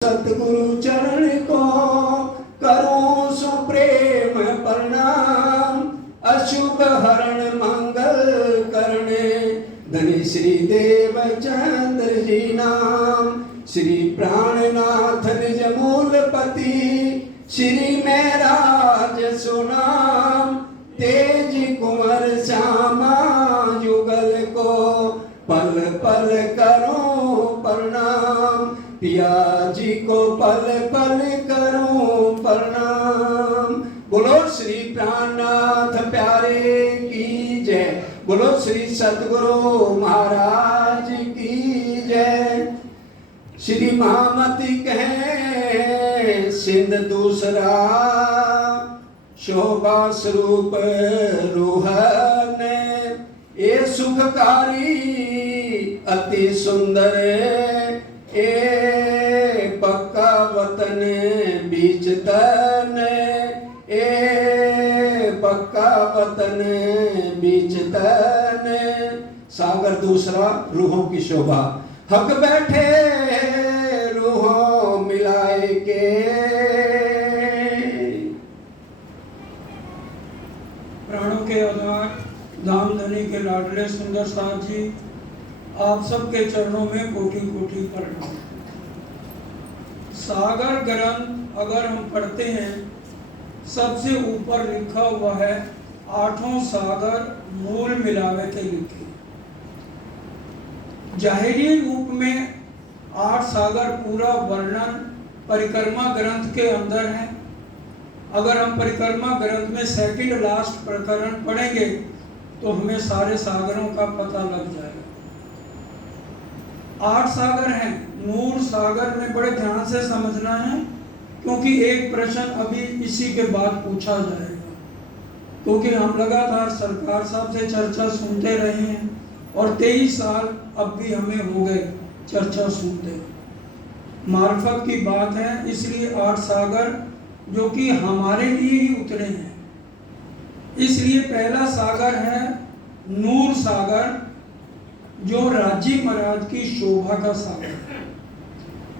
सतगुरु चरण को करो सो प्रेम प्रणाम। अशुभ हरण मंगल करने धनी श्री देव चंद्र जी नाम। श्री प्राणनाथ निज मूलपति श्री महराज सुनाम। तेज कुंवर श्यामा युगल को पल पल करो प्रणाम। पिया जी को पल पल करो प्रणाम। बोलो श्री प्राणनाथ प्यारे की जय। बोलो श्री सतगुरु महाराज की जय। श्री महामती कहे सिंध दूसरा शोभा स्वरूप रोहन। ये सुखकारी अति सुंदर ए पक्का वतन बीच तन। ए पक्का वतन बीच तन। सागर दूसरा रूहों की शोभा। हक बैठे रूहों मिलाए के। प्राणों के आधार धाम धनी के लाडले सुंदर साथ जी, आप सबके चरणों में कोटि कोटि प्रणाम। सागर ग्रंथ अगर हम पढ़ते हैं, सबसे ऊपर लिखा हुआ है आठों सागर मूल मिलावे के लिखे। जाहिरी रूप में 8 सागर पूरा वर्णन परिक्रमा ग्रंथ के अंदर है। अगर हम परिक्रमा ग्रंथ में सेकंड लास्ट प्रकरण पढ़ेंगे तो हमें सारे सागरों का पता लग जाएगा। 8 सागर हैं। नूर सागर में बड़े ध्यान से समझना है, क्योंकि एक प्रश्न अभी इसी के बाद पूछा जाएगा। क्योंकि हम लगातार सरकार साहब से चर्चा सुनते रहे हैं और 23 साल अब भी हमें हो गए चर्चा सुनते। मार्फत की बात है, इसलिए 8 सागर जो कि हमारे लिए ही उतरे हैं। इसलिए पहला सागर है नूर सागर, जो राजी महाराज की शोभा का सागर है।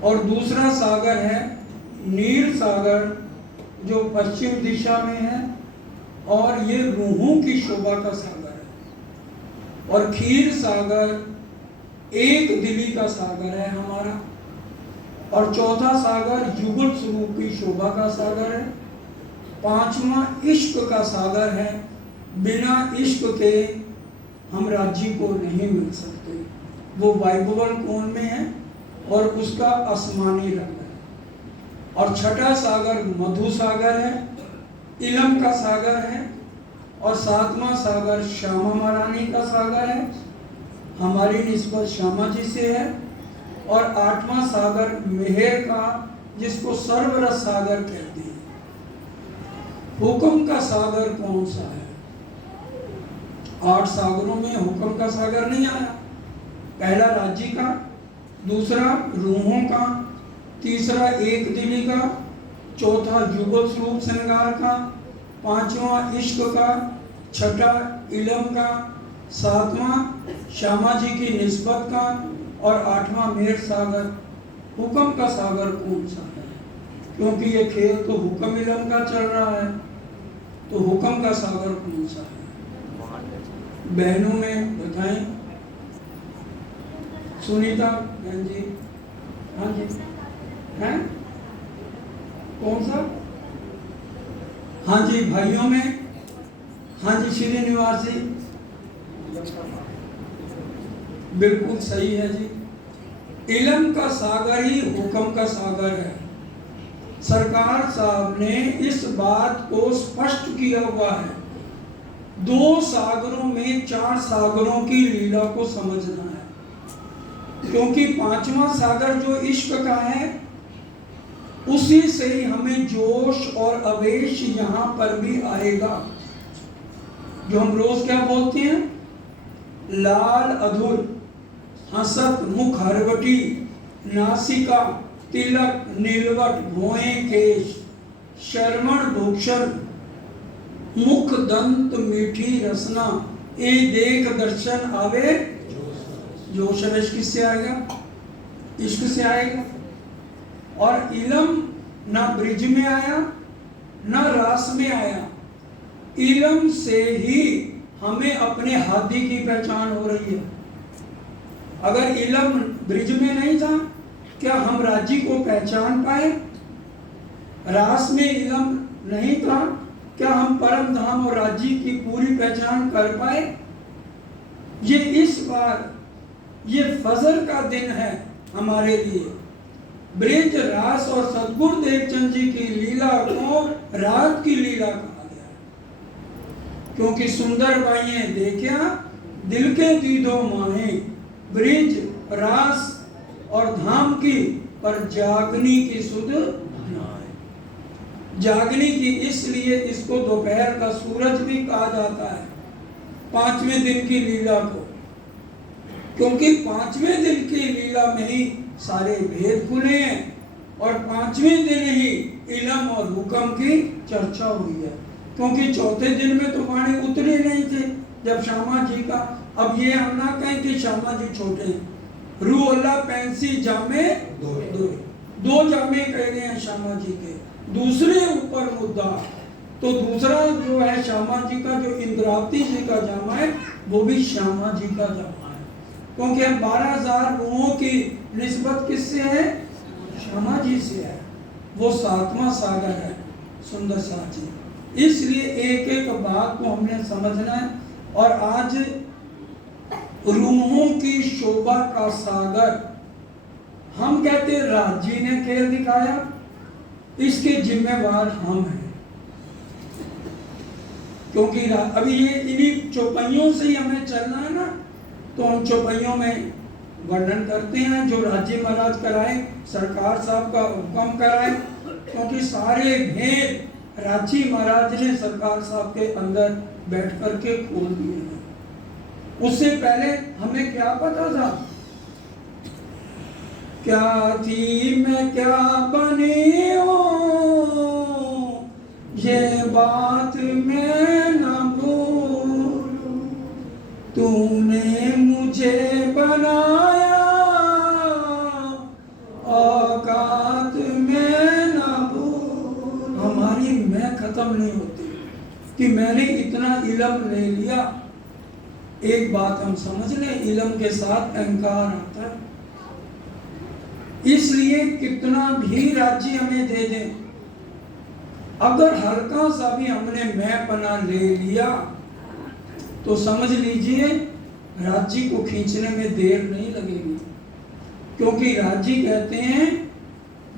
और दूसरा सागर है नीर सागर, जो पश्चिम दिशा में है और ये रूहों की शोभा का सागर है। और खीर सागर एक दिली का सागर है हमारा। और चौथा सागर युगल स्वरूप की शोभा का सागर है। 5वां इश्क का सागर है। बिना इश्क के हम राज्य को नहीं मिल सकते। वो वाइबल कोण में है और उसका आसमानी रंग है। और छठा सागर मधु सागर है, इलम का सागर है। और 7वां सागर श्यामा महारानी का सागर है, हमारी निस्बत श्यामा जी से है। और 8वां सागर मेहर का, जिसको सर्वरस सागर कहते हैं। हुक्म का सागर कौन सा है? 8 सागरों में हुक्म का सागर नहीं आया। पहला राज्य का, दूसरा रूहों का, तीसरा एक दिली का, चौथा युगल स्वरूप श्रृंगार का, 5वां इश्क का, छठा इलम का, 7वां श्यामा जी की निस्बत का और 8वां मेहर सागर। हुक्म का सागर कौन सा है? क्योंकि ये खेल तो हुक्म इलम का चल रहा है, तो हुक्म का सागर कौन सा है? बहनों में बताएं। सुनीता बहन जी, हाँ जी, हैं? कौन सा? हाँ जी, भाइयों में, हाँ जी, श्रीनिवासी, बिल्कुल सही है जी। इलम का सागर ही हुक्म का सागर है। सरकार साहब ने इस बात को स्पष्ट किया हुआ है। 2 सागरों में 4 सागरों की लीला को समझना है। क्योंकि 5वां सागर जो इश्क का है, उसी से ही हमें जोश और आवेश यहाँ पर भी आएगा। जो हम रोज क्या बोलते हैं? लाल अधुर, हसत मुख हरवटी, नासिका तिलक नीलवट, भोएं केश, शर्मण भूषण, मुख दंत मीठी रसना, ए देख दर्शन आवे जोश। किससे आएगा? इश्क से आएगा। और इलम ना ब्रिज में आया ना रास में आया, इलम से ही हमें अपने हाथी की पहचान हो रही है। अगर इलम ब्रिज में नहीं था, क्या हम राज्य को पहचान पाए? रास में इलम नहीं था, क्या हम परम धाम और राज्य की पूरी पहचान कर पाए? ये इस बार ये फजर का दिन है हमारे लिए। ब्रिज, रास और सतगुरु देवचंद जी की लीला को रात की लीला कहा गया, क्योंकि सुंदर बाइये देखा दिल के दीदो माहे, ब्रिज, रास और धाम की, पर जागनी की सुध नाय। जागनी की इसलिए इसको दोपहर का सूरज भी कहा जाता है, 5वें दिन की लीला को, क्योंकि 5वें दिन की लीला में ही सारे भेद खुले हैं और 5वें दिन ही इलम और हुक्म की चर्चा हुई है। क्योंकि चौथे दिन में तो वाणी उतरे नहीं थे जब श्यामा जी का, अब ये हम ना कहें कि श्यामा जी छोटे हैं, रू अल्लाह पैंसी जामे दो जामे कह गए हैं श्यामा जी के, दूसरे ऊपर मुद्दा। तो दूसरा जो है श्यामा जी का, जो इंद्रावती जी का जामा है, वो भी श्यामा जी का जामा है, क्योंकि 12,000 रूहों की निस्बत किससे है? श्यामा जी से है। वो 7वां सागर है सुंदर साची। इसलिए एक एक बात को हमने समझना है। और आज रूहों की शोभा का सागर, हम कहते राजी ने खेल दिखाया, इसके जिम्मेवार हम हैं, क्योंकि अभी ये इन्हीं चौपाइयों से ही हमें चलना है ना। तो हम चौपाइयों में वर्णन करते हैं जो राज्य महाराज कराए, सरकार साहब का हुक्म कराए, क्योंकि सारे भेद राज्य महाराज ने सरकार साहब के अंदर बैठ करके खोल दिए हैं। उससे पहले हमें क्या पता था? क्या थी मैं क्या बनी हूँ, ये बात मैं न भूलूं, तूने मुझे बनाया औकात में न भूलूं। हमारी मैं खत्म नहीं होती कि मैंने इतना इल्म ले लिया। एक बात हम समझ लें, इल्म के साथ अहंकार आता है। इसलिए कितना भी राज्य हमें दे दें, अगर हल्का सा भी हमने मैंपना ले लिया तो समझ लीजिए राज्य को खींचने में देर नहीं लगेगी। क्योंकि राज्य कहते हैं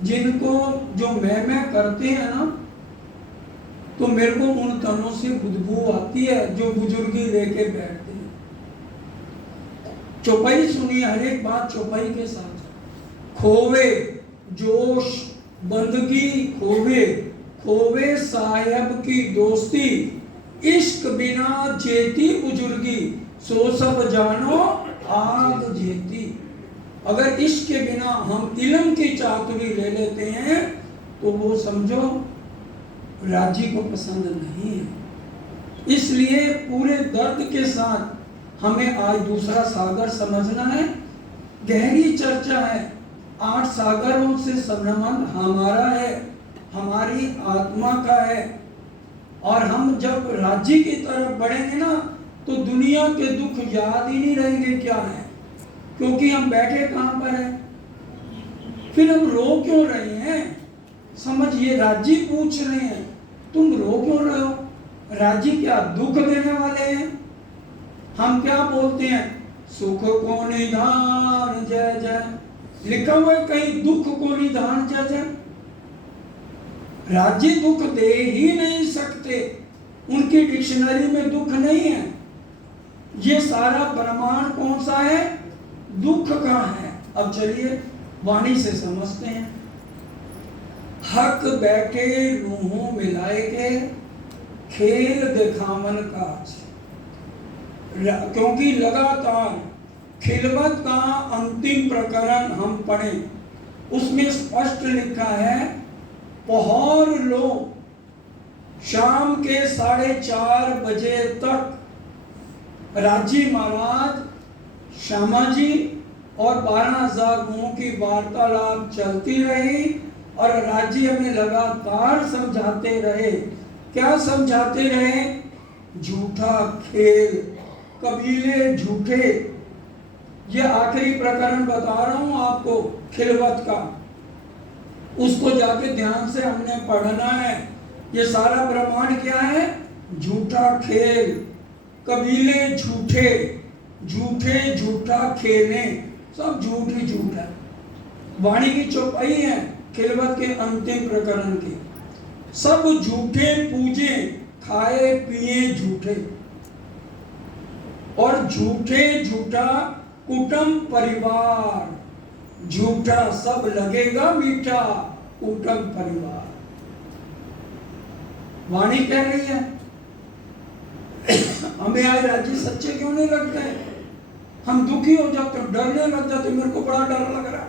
जिनको जो मैं करते हैं ना, तो मेरे को उन तनों से बदबू आती है जो बुजुर्गी लेके बैठते हैं। चौपाई सुनिए, हर एक बात चौपाई के साथ। खोवे जोश बंदगी खोवे, खोवे साहेब की दोस्ती, इश्क बिना जेती बुजुर्गी, सो सब जानो आग जेती। अगर इश्क के बिना हम इल्म की चातुरी ले लेते हैं तो वो समझो राज्य को पसंद नहीं है। इसलिए पूरे दर्द के साथ हमें आज दूसरा सागर समझना है। गहरी चर्चा है, 8 सागरों से संबंध हमारा है, हमारी आत्मा का है। और हम जब राज्य की तरफ बढ़ेंगे ना, तो दुनिया के दुख याद ही नहीं रहेंगे क्या है, क्योंकि हम बैठे कहां पर हैं। फिर हम रो क्यों रहे हैं? समझिए, राज्य पूछ रहे हैं तुम रो क्यों रहे हो? राज्य क्या दुख देने वाले हैं? हम क्या बोलते हैं? सुख को निधान जय जय, लिखा हुआ है कहीं दुख को निधान जय जय। राज्य दुख दे ही नहीं सकते, उनकी डिक्शनरी में दुख नहीं है। ये सारा प्रमाण कौन सा है? दुख का है। अब चलिए वाणी से समझते हैं। हक बैठे रूहों मिलाए के, खेल दिखावन काज। क्योंकि लगातार खिलवत का अंतिम प्रकरण हम पढ़ें, उसमें स्पष्ट लिखा है, पहर लो शाम के 4:30 बजे तक राज्य महाराज, श्यामा जी और 12,000 रूहों की वार्तालाप चलती रही। और राजी हमें लगातार समझाते रहे। क्या समझाते रहे? झूठा खेल, कबीले झूठे। ये आखिरी प्रकरण बता रहा हूं आपको खिलवत का, उसको जाके ध्यान से हमने पढ़ना है। ये सारा ब्रह्मांड क्या है? झूठा खेल, कबीले झूठे, झूठे झूठा खेले, सब झूठ ही झूठ है। वाणी की चौपाई है खिलवत के अंतिम प्रकरण की। सब झूठे पूजे, खाए पिए झूठे, और झूठे झूठा कुटुंब परिवार, झूठा सब लगेगा मीठा कुटुंब परिवार। वाणी कह रही है हमें आज राज्य सच्चे क्यों नहीं लगते? हम दुखी हो जाते, डरने लग जाते। मेरे को बड़ा डर लग रहा है,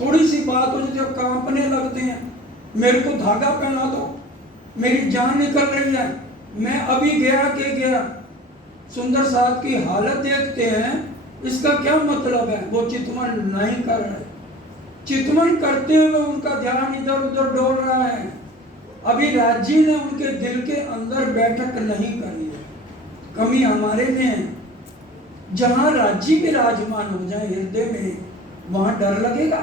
थोड़ी सी बात हो जाती है कांपने लगते हैं। मेरे को धागा पहना दो, मेरी जान निकल रही है। मैं अभी गया सुंदर साहब की हालत देखते हैं, इसका क्या मतलब है? वो चितवन नहीं कर रहे, चितवन करते हुए उनका ध्यान इधर उधर डोल रहा है। अभी राज्य ने उनके दिल के अंदर बैठक नहीं करी है। कमी हमारे में है। जहां राज्य विराजमान हो जाए हृदय में, वहां डर लगेगा।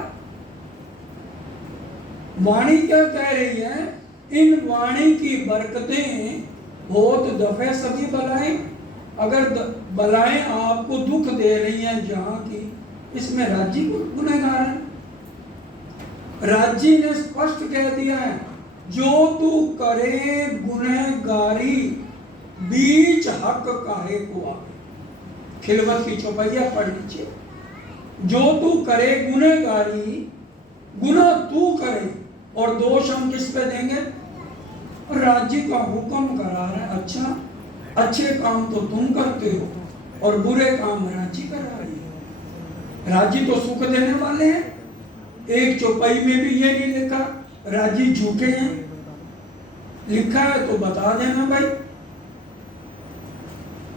वाणी क्या कह रही है? इन वाणी की बरकतें होत दफे सभी बलाएं। अगर बलाएं आपको दुख दे रही हैं जहां की, इसमें राज्य गुनहगार है। राज्य ने स्पष्ट कह दिया है, जो तू करे गुनहगारी बीच हक काहे को आवे। खिलवत की चौपाइया पढ़ लीजिए। जो तू करे गुनहगारी, गुनाह तू करे, और दोष हम किस पे देंगे? राज्य का हुक्म करा रहा है। अच्छा, अच्छे काम तो तुम करते हो और बुरे काम राज्य कर रही है। राज्य तो सुख देने वाले हैं। एक चौपाई में भी ये नहीं लिखा राज्य झूठे हैं। लिखा है तो बता देना भाई,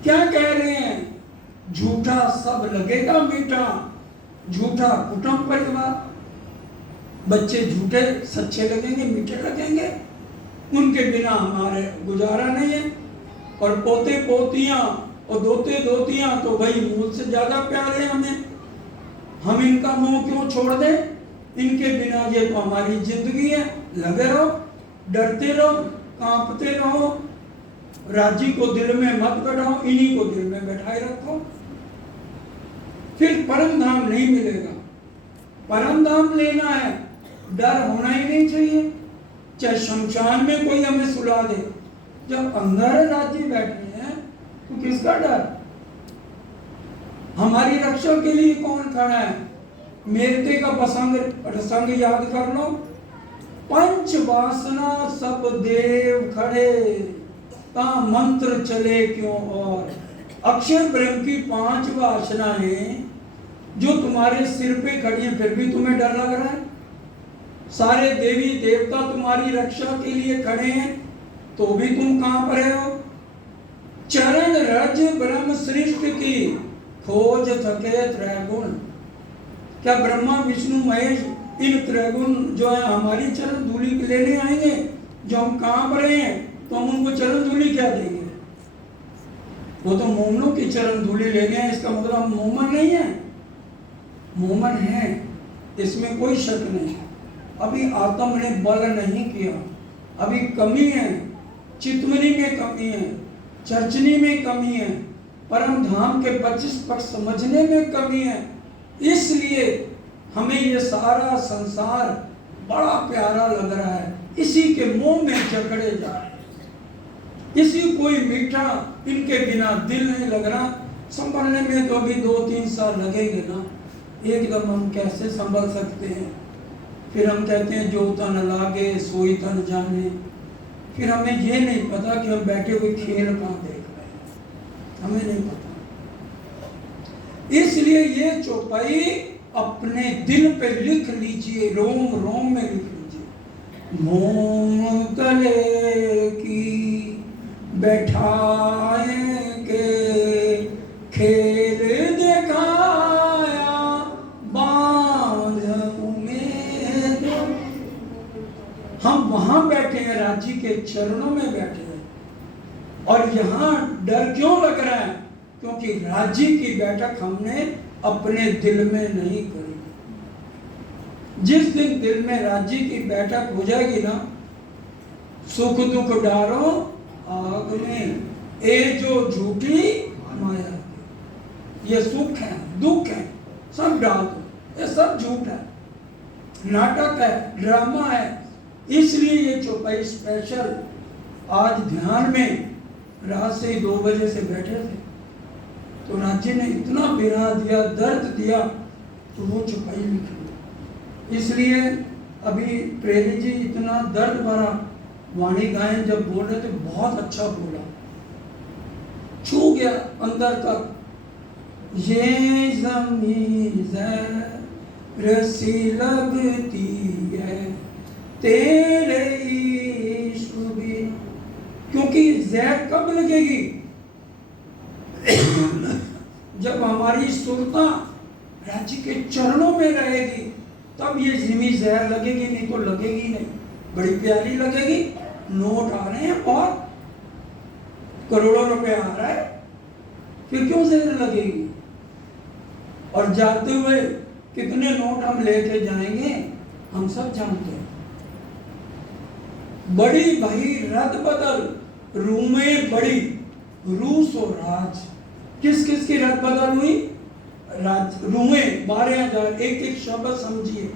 क्या कह रहे हैं? झूठा सब लगेगा मीठा, झूठा कुटुंब परिवार। बच्चे झूठे सच्चे लगेंगे, मीठे लगेंगे, उनके बिना हमारे गुजारा नहीं है। और पोते पोतियां और दोते दोतियां तो भाई मुझसे ज्यादा प्यारे हमें, हम इनका मोह क्यों छोड़ दें? इनके बिना ये तो हमारी जिंदगी है। लगे रहो, डरते रहो, कांपते रहो, राज्य को दिल में मत बैठाओ, इन्हीं को दिल में बैठाए रखो, फिर परम धाम नहीं मिलेगा। परम धाम लेना है, डर होना ही नहीं चाहिए। चाहे शमशान में कोई हमें सुला दे, जब अंदर राज्य बैठे हैं तो किसका डर? हमारी रक्षा के लिए कौन खड़ा है? मेरते का प्रसंग याद कर लो। पंच वासना सब देव खड़े, ता मंत्र चले क्यों और। अक्षर ब्रह्म की 5 वासनाएं जो तुम्हारे सिर पे खड़ी हैं, फिर भी तुम्हें डर लग रहा है। सारे देवी देवता तुम्हारी रक्षा के लिए खड़े हैं, तो भी तुम कांप रहे हो। चरण रज ब्रह्म सृष्टि की खोज थके त्रैगुण। क्या ब्रह्मा विष्णु महेश इन त्रैगुण जो है हमारी चरण धूलि लेने आएंगे? जो हम कांप रहे हैं तो हम उनको चरण धूलि क्या देंगे? वो तो मोमनों की चरण धूलि लेने हैं। इसका मतलब हम मोमन नहीं है, मोमन है, इसमें कोई शक नहीं। अभी आत्म ने बल नहीं किया, अभी कमी है, चितवनी में कमी है, चर्चनी में कमी है, परम धाम के 25 पक्ष समझने में कमी है। इसलिए हमें ये सारा संसार बड़ा प्यारा लग रहा है, इसी के मोह में जकड़े जा रहे हैं। इसी कोई मीठा, इनके बिना दिल नहीं लग रहा। संभलने में तो अभी 2-3 साल लगेंगे ना, एकदम हम कैसे संभल सकते हैं? फिर हम कहते हैं जो तन लागे सोई तन जाने। फिर हमें ये नहीं पता कि हम बैठे हुए खेल कहाँ देख रहे हैं, हमें नहीं पता। इसलिए ये चौपाई अपने दिल पे लिख लीजिए, रोम रोम में लिख लीजिए। मोम तले की बैठाए के खेल दिखाया बांध उमेद। हम वहां बैठे हैं, राज्य के चरणों में बैठे हैं। और यहाँ डर क्यों लग रहा है? क्योंकि राज्य की बैठक हमने अपने दिल में नहीं करी। जिस दिन दिल में राज्य की बैठक हो जाएगी ना, सुख दुख डारो आग में, ये जो झूठी माया, ये सुख है दुख है सब डाल दो, ये सब झूठ है, नाटक है, ड्रामा है। इसलिए ये चौपाई स्पेशल आज ध्यान में रात से 2 बजे से बैठे थे, तो राज्य ने इतना बिरा दिया, दर्द दिया, तो वो चौपाई लिखी। इसलिए अभी प्रेरी जी इतना दर्द भरा वाणी गायन जब बोल रहे थे, बहुत अच्छा बोला, छू गया अंदर तक। ये ज़मीं रसी लगती है तेरे इश्क भी, क्योंकि ज़हर कब लगेगी? जब हमारी सुरता राज्य के चरणों में रहेगी, तब ये ज़मीं ज़हर लगेगी, नहीं तो लगेगी नहीं। बड़ी प्यारी लगेगी, नोट आ रहे हैं और करोड़ों रुपए आ रहा है, फिर क्यों ज़हर लगेगी? और जाते हुए कितने नोट हम लेके जाएंगे, हम सब जानते हैं। बड़ी भाई रद बदल, रूमें बड़ी, रूस और राज। किस किस की रद बदल हुई? रूमें 12,000, एक एक शब्द समझिए।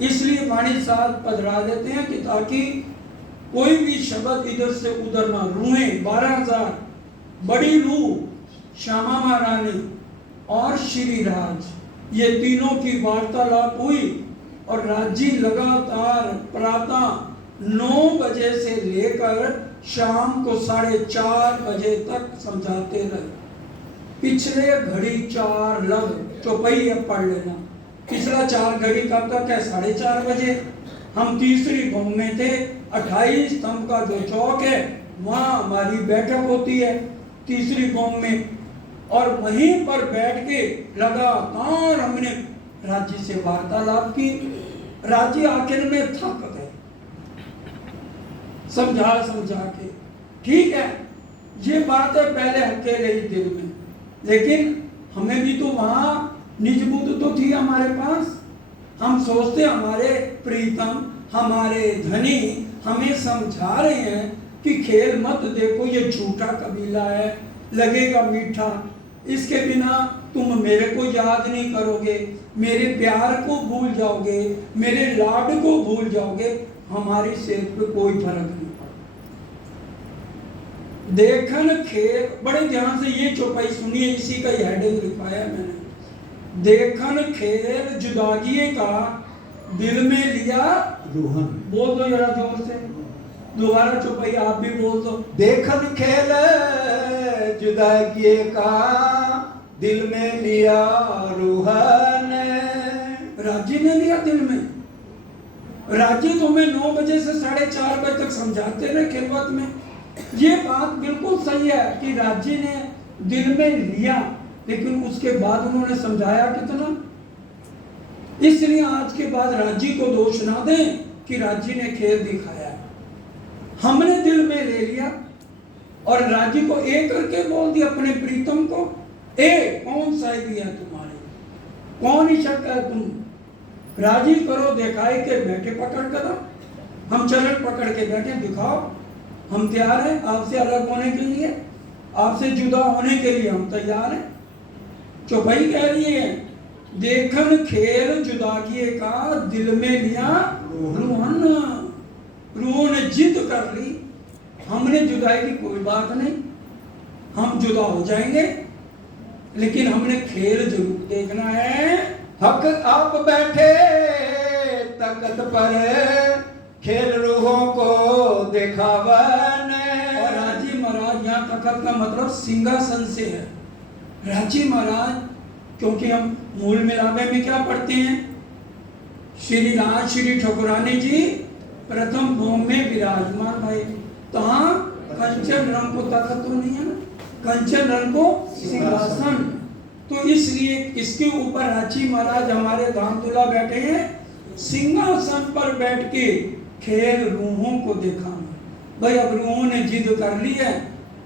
इसलिए वाणी साहब पधरा देते हैं कि ताकि कोई भी शब्द इधर से उधर ना। रूहें 12,000, बड़ी रूह श्यामा महारानी और श्री राज, ये तीनों की वार्तालाप हुई। और राज्य लगातार प्रातः 9 बजे से लेकर शाम को 4:30 बजे तक समझाते रहे। पिछले घड़ी 4 लग चौपाई अब पढ़ लेना, पिछला 4 घड़ी कब तक है? 4:30 बजे। हम तीसरी गांव में थे, 28 स्तंभ का जो चौक है वहाँ हमारी बैठक होती है तीसरी गांव में, और वहीं पर बैठ के लगातार हमने राज्य से वार्तालाप की। राज्य आखिर में थक गए समझा समझा के। ठीक है, ये बात है पहले अकेले ही दिल में, लेकिन हमें भी तो वहाँ निज बुद्ध तो थी हमारे पास। हम सोचते हमारे प्रीतम, हमारे धनी हमें समझा रहे हैं कि खेल मत देखो, ये झूठा कबीला है, लगेगा मीठा, इसके बिना तुम मेरे को याद नहीं करोगे, मेरे प्यार को भूल जाओगे, मेरे लाड को भूल जाओगे, हमारी सेहत पे कोई फर्क नहीं पड़ता। देखन खेल, बड़े ध्यान से ये चौपाई सुनिए, इसी का हेडिंग लिखवाया मैंने। देखन खेल जुदागी का दिल में लिया रूहन। बोल दो जरा जोर से, दोबारा चौपाई आप भी बोल दो। देखन खेल जुदागी का दिल में लिया रूहन। राज्य ने लिया दिल में। राज्य तुम्हें 9 बजे से 4:30 बजे तक समझाते रहे खिलवत में। ये बात बिल्कुल सही है कि राज्य ने दिल में लिया, लेकिन उसके बाद उन्होंने समझाया कितना। इसलिए आज के बाद राज्य को दोष ना दें कि राज्य ने खेल दिखाया। हमने दिल में ले लिया और राज्य को एक करके बोल दिया अपने प्रीतम को, ए कौन साहिबी है तुम्हारी, कौन ही शक है तुम, राजी करो, दिखाई के बैठे पकड़ करो, हम चरण पकड़ के बैठे, दिखाओ, हम तैयार हैं आपसे अलग होने के लिए, आपसे जुदा होने के लिए हम तैयार हैं। चौपाई कह रही है, देखन खेल जुदागी का दिल में लिया रूहन। रूहों ने जिद कर ली, हमने जुदाई की कोई बात नहीं, हम जुदा हो जाएंगे, लेकिन हमने खेल जरूर देखना है। हक आप बैठे तख्त पर, खेल रूहों को दिखावन। और राजी महाराज, यहाँ तख्त का मतलब सिंहासन से है। राजी महाराज, क्योंकि हम मूल मिलावे में क्या पढ़ते हैं, श्री राज श्री ठकुरानी जी प्रथम भूमि में विराजमान भाई, तो हाँ कंचन रंग को तख्त तो नहीं है ना, कंचन रंग को सिंहासन। तो इसलिए इसके ऊपर रांची महाराज हमारे धाम दूल्हा बैठे हैं, सिंहासन पर बैठ के खेल रूहों को दिखाना। भाई अब रूहों ने जिद कर ली है,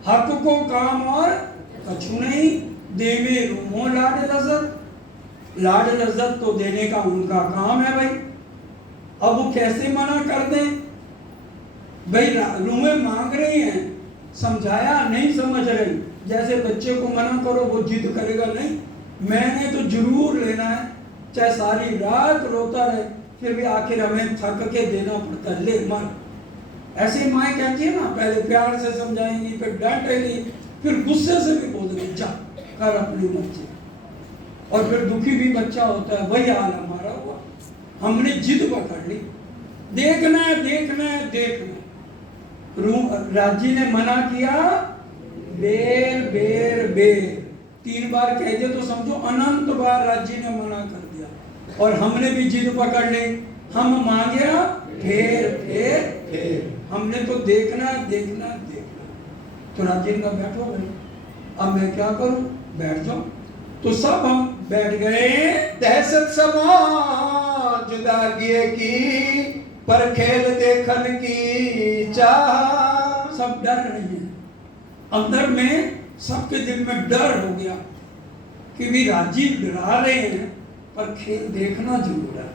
हक को काम और कछु नहीं, देवे रूहों लाड लज्जत। लाड लज्जत तो देने का उनका काम है भाई। अब वो कैसे मना कर दें? भाई रूहें मांग रही हैं, समझाया नहीं समझ रही। जैसे बच्चे को मना करो वो जिद करेगा नहीं, मैंने तो जरूर लेना है, चाहे सारी रात रोता रहे, फिर भी आखिर हमें थक के देना पड़ता है, ले मर। ऐसे माएँ कहती है ना, पहले प्यार से समझाएंगी, फिर डांटेंगी, फिर गुस्से से भी बोल देंगे जा कर अपनी मर्जी। और फिर दुखी भी बच्चा होता है, वही हाल हमारा हुआ। हमने जिद पकड़ ली, देखना है देखना है देखना है। राजी ने मना किया, बेर बेर बेर 3 बार कह दे तो समझो अनंत बार राजी ने मना कर दिया। और हमने भी जिद पकड़ ली, हम मांगे फिर फिर फिर, हमने तो देखना देखना देखना। तो राजी ने कहा बैठो भाई, अब मैं क्या करूं, बैठ जाओ। तो सब हम बैठ गए। दहशत समा जुदागी की, पर खेल देखन की चाह। सब डर रहे हैं, अंदर में सबके दिल में डर हो गया कि भी राजी डरा रहे हैं, पर खेल देखना जरूर है।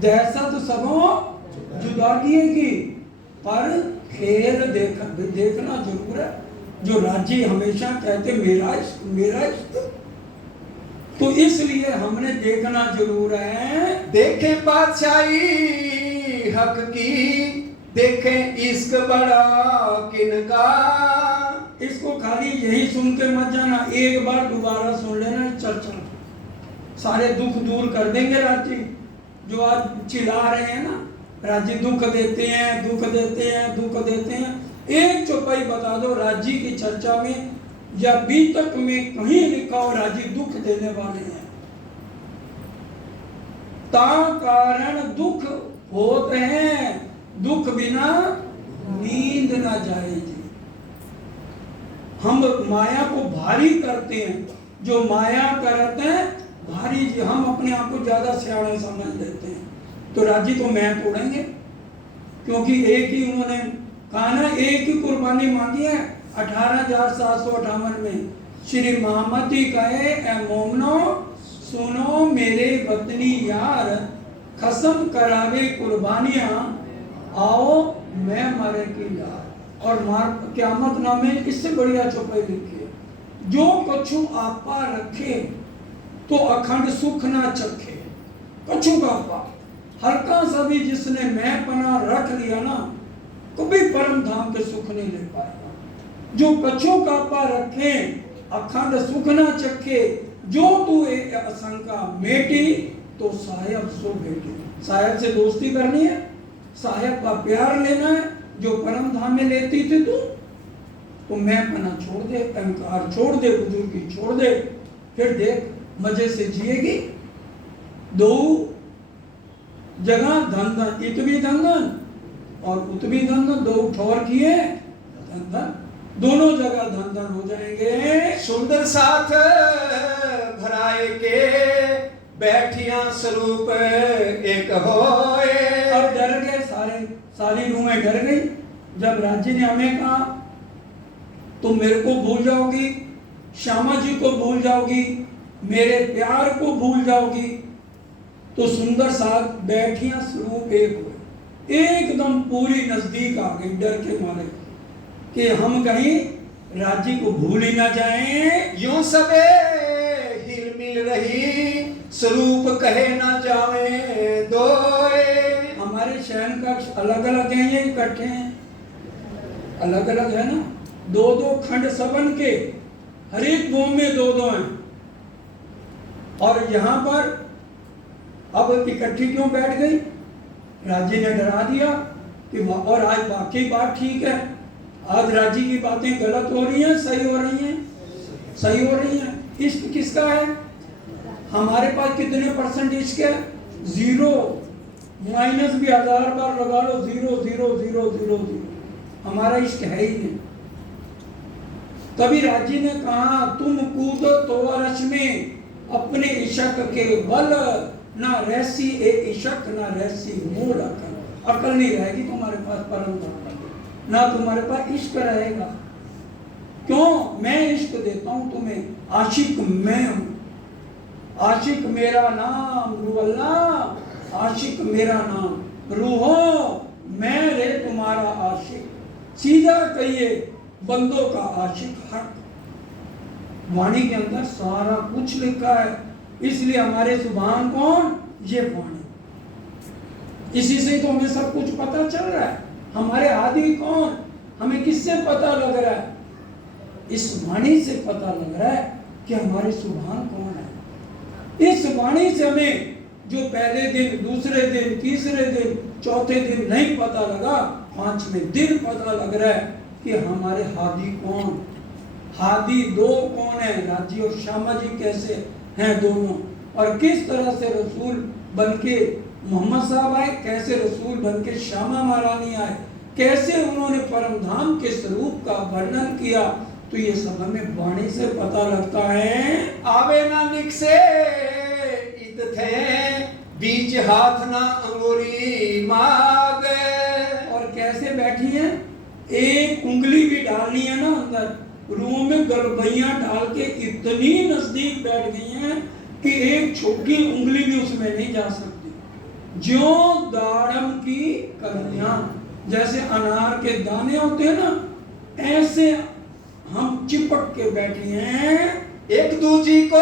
दहशत सबो जुदागी की, पर खेल देखना जरूर है। जो राजी हमेशा कहते मेरा इश्क मेरा इश्क, तो इसलिए हमने देखना जरूर है। देखे बादशाही हक की, देखे इश्क बड़ा किनका। इसको खाली यही सुन के मत जाना, एक बार दोबारा सुन लेना चर्चा, सारे दुख दूर कर देंगे। राजी जो आज चिल्ला रहे हैं ना, राजी दुख देते हैं दुख देते हैं दुख देते हैं, एक चौपाई बता दो राजी की चर्चा में या बीतक में कहीं लिखा हो राजी दुख देने वाले हैं। ता कारण दुख होते हैं, दुख बिना नींद ना जाए जी। हम माया को भारी करते हैं, जो माया करते हैं भारी जी, हम अपने आप को ज्यादा सियाना समझ लेते हैं। तो राजी तो मैं तोड़ेंगे, क्योंकि एक ही उन्होंने कहा ना, एक ही कुर्बानी मांगी है 18,758 में। श्री मोहम्मद जी कहे ए मोमनो सुनो मेरे वतनी यार, कसम करावे कुर्बानियां आओ मैं मरे की यार। और मार क़यामत नामे इससे बढ़िया चौपाई लिखी है, जो कछु आपा रखे तो अखंड सुख ना चखे। कछु का आपा हल्का सा भी जिसने मैं पना रख लिया ना, कभी परम धाम के सुख नहीं ले पाएगा। जो कछु का आपा रखे अखंड सुख ना चखे, जो तू असंका मेटी तो साहेब सो बेटी। साहेब से दोस्ती करनी है, साहेब का प्यार लेना है, जो परम धाम में लेती थी तो मैं पना छोड़ दे, अहंकार छोड़ दे, बुजुर्गी छोड़ दे, फिर देख मजे से जिएगी। दो जगह धन धन, इत भी धन धन और उत भी धन धन, दो ठोर किए धन धन, दोनों जगह धन धन हो जाएंगे। सुंदर साथ भराए के, बैठिया स्वरूप एक होए। अब डर गए सारी रूहें डर गई। जब राजी ने हमें कहा तुम मेरे को भूल जाओगी, श्यामा जी को भूल जाओगी, मेरे प्यार को भूल जाओगी, तो सुंदर साथ बैठिया स्वरूप एक हुए, एकदम पूरी नजदीक आ गई डर के मारे कि हम कहीं राजी को भूल ही ना जाएं। यूं सबे हिल मिल रही, स्वरूप कहे ना जावे दोए। हमारे शयन कक्ष अलग अलग हैं या इकट्ठे हैं? अलग अलग है ना, दो दो खंड सबन के, हर एक रूम में दो दो हैं। और यहाँ पर अब इकट्ठी क्यों बैठ गई? राजी ने डरा दिया कि और आज बाकी बात ठीक है, आज राजी की बातें गलत हो रही हैं सही हो रही हैं? सही हो रही हैं। इश्क किसका है? हमारे पास कितने परसेंट इश्क है? 0, माइनस भी 1000 बार लगा लो, 0 0 0 0 0। हमारा इश्क है ही नहीं। तभी राजी ने कहा तुम कूदो तो अरश में अपने इश्क के बल, ना रहसी ए इश्क ना रहसी मूल अकल। अकल नहीं रहेगी तुम्हारे पास परम धाम, ना तुम्हारे पास इश्क रहेगा। क्यों? मैं इश्क देता हूं तुम्हें, आशिक मैं हूं। आशिक मेरा नाम रूह अल्लाह, आशिक मेरा नाम रूहो, मैं रे तुम्हारा आशिक। सीधा कहिए बंदों का आशिक हक। वाणी के अंदर सारा कुछ लिखा है, इसलिए हमारे जुबान कौन? ये वाणी। इसी से तो हमें सब कुछ पता चल रहा है। हमारे आदि कौन? हमें किससे पता लग रहा है? इस वाणी से पता लग रहा है कि हमारे जुबान कौन है। इस वाणी से हमें जो पहले दिन, दूसरे दिन, तीसरे दिन, चौथे दिन नहीं पता लगा, 5वें दिन पता लग रहा है कि हमारे हादी कौन। हादी दो कौन है? राजी और श्यामा जी कैसे हैं दोनों, और किस तरह से रसूल बनके मोहम्मद साहब आए, कैसे रसूल बनके श्यामा महारानी आए, कैसे उन्होंने परम धाम के स्वरूप का वर्णन किया। तो ये सब हमें वाणी से पता लगता है। आवे ना निकसे इत थे, बीच हाथ ना अंगुरी मागे। और कैसे बैठी है? एक उंगली भी डालनी है ना अंदर, रूह में गलबैया डाल के इतनी नजदीक बैठ गई हैं कि एक छोटी उंगली भी उसमें नहीं जा सकती। ज्यो दाड़म की कलियां, जैसे अनार के दाने होते हैं ना, ऐसे हम चिपक के बैठी हैं। एक दूजी को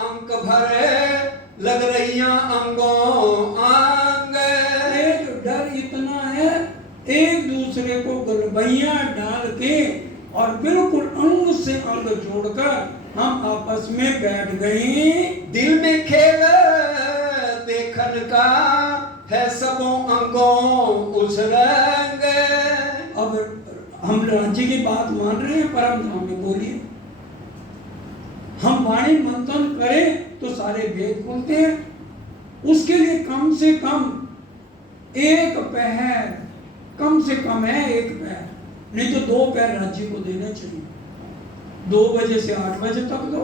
अंक भरे लग रही अंगों आंग। एक डर इतना है, एक दूसरे को गलबैया डाल के और बिल्कुल अंग से अंग जोड़कर हम आपस में बैठ गए। दिल में खेल देखन का है सबों अंगों उस रंग। अब हम राज्य की बात मान रहे हैं परम धाम में, बोलिए। हम वाणी मंथन करें तो सारे वेद खुलते हैं। उसके लिए कम से कम एक पहर, कम से कम है एक पहर, नहीं तो 2 पहर राज्य को देने चाहिए। 2 बजे से 8 बजे तक दो,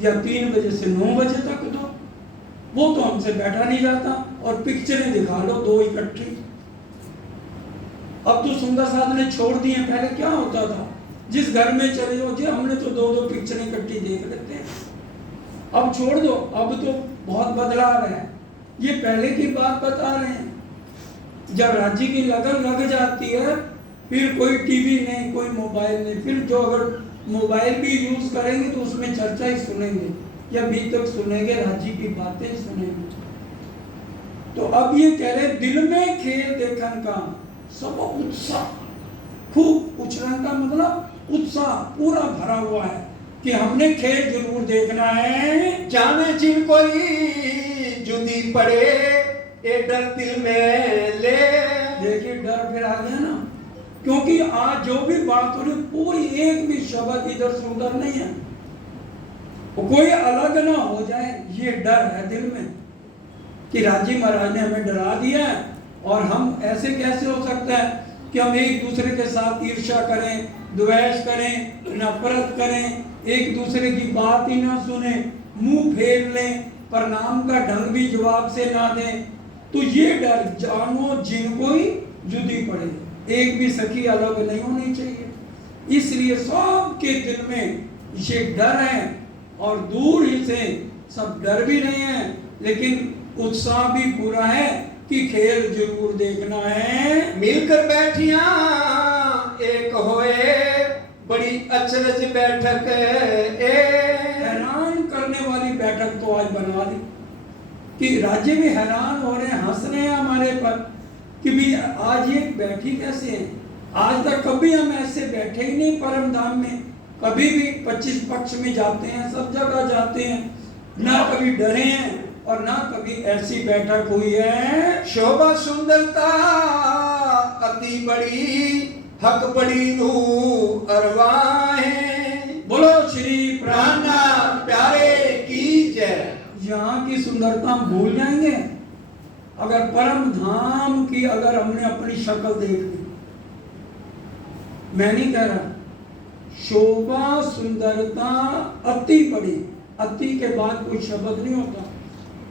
या 3 बजे से 9 बजे तक दो। वो तो हमसे बैठा नहीं जाता, और पिक्चरें दिखा लो 2 इकट्ठी। अब तो सुंदर साहब ने छोड़ दिए। पहले क्या होता था, जिस घर में चले जाओ जी हमने तो 2-2 पिक्चरें इकट्ठी देख लेते हैं। अब छोड़ दो, अब तो बहुत बदलाव है। ये पहले की बात बता रहे हैं। जब राज्य की लगन लग जाती है, फिर कोई टीवी नहीं, कोई मोबाइल नहीं। फिर जो अगर मोबाइल भी यूज करेंगे तो उसमें चर्चा ही सुनेंगे, या अभी तक सुनेंगे राज्य की बातें सुनेंगे। तो अब ये कह रहे दिल में खेल देखन का सब उत्साह, खूब उछलन का मतलब उत्साह पूरा भरा हुआ है कि हमने खेल जरूर देखना है। जाने जिन कोई जुदी पड़े ये डर दिल में ले। देखिए डर फिर आ गया ना, क्योंकि आज जो भी बात हो रही पूरी एक भी शब्द इधर से उधर नहीं है, कोई अलग ना हो जाए, ये डर है दिल में कि राजी महाराज ने हमें डरा दिया है। और हम ऐसे कैसे हो सकता है कि हम एक दूसरे के साथ ईर्ष्या करें, द्वेष करें, नफरत करें, एक दूसरे की बात ही ना सुने, मुंह फेर लें, प्रणाम का ढंग भी जवाब से ना दें। तो ये डर जानो जिनको ही जुदी पड़े, एक भी सखी अलग नहीं होनी चाहिए। इसलिए सबके दिल में ये डर है, और दूर ही से सब डर भी रहे हैं, लेकिन उत्साह भी पूरा है कि खेल जरूर देखना है। मिलकर बैठिया एक होए बड़ी अचरज बैठक। हैरान करने वाली बैठक तो आज बना दी कि राज्य भी हैरान हो रहे हैं, हंस रहे हैं हमारे पर कि भी आज ये बैठी कैसे है। आज तक कभी हम ऐसे बैठे ही नहीं परम धाम में। कभी भी 25 पक्ष में जाते हैं, सब जगह जाते हैं, ना कभी डरे हैं और ना कभी ऐसी बैठक हुई है। शोभा सुंदरता अति बड़ी, हक बड़ी रूह अरवाहें। बोलो श्री प्राणा प्यारे की जय। यहाँ की सुंदरता हम भूल जाएंगे अगर परम धाम की अगर हमने अपनी शक्ल देख ली। मैं नहीं कह रहा, शोभा सुंदरता अति बड़ी, अति के बाद कोई शब्द नहीं होता।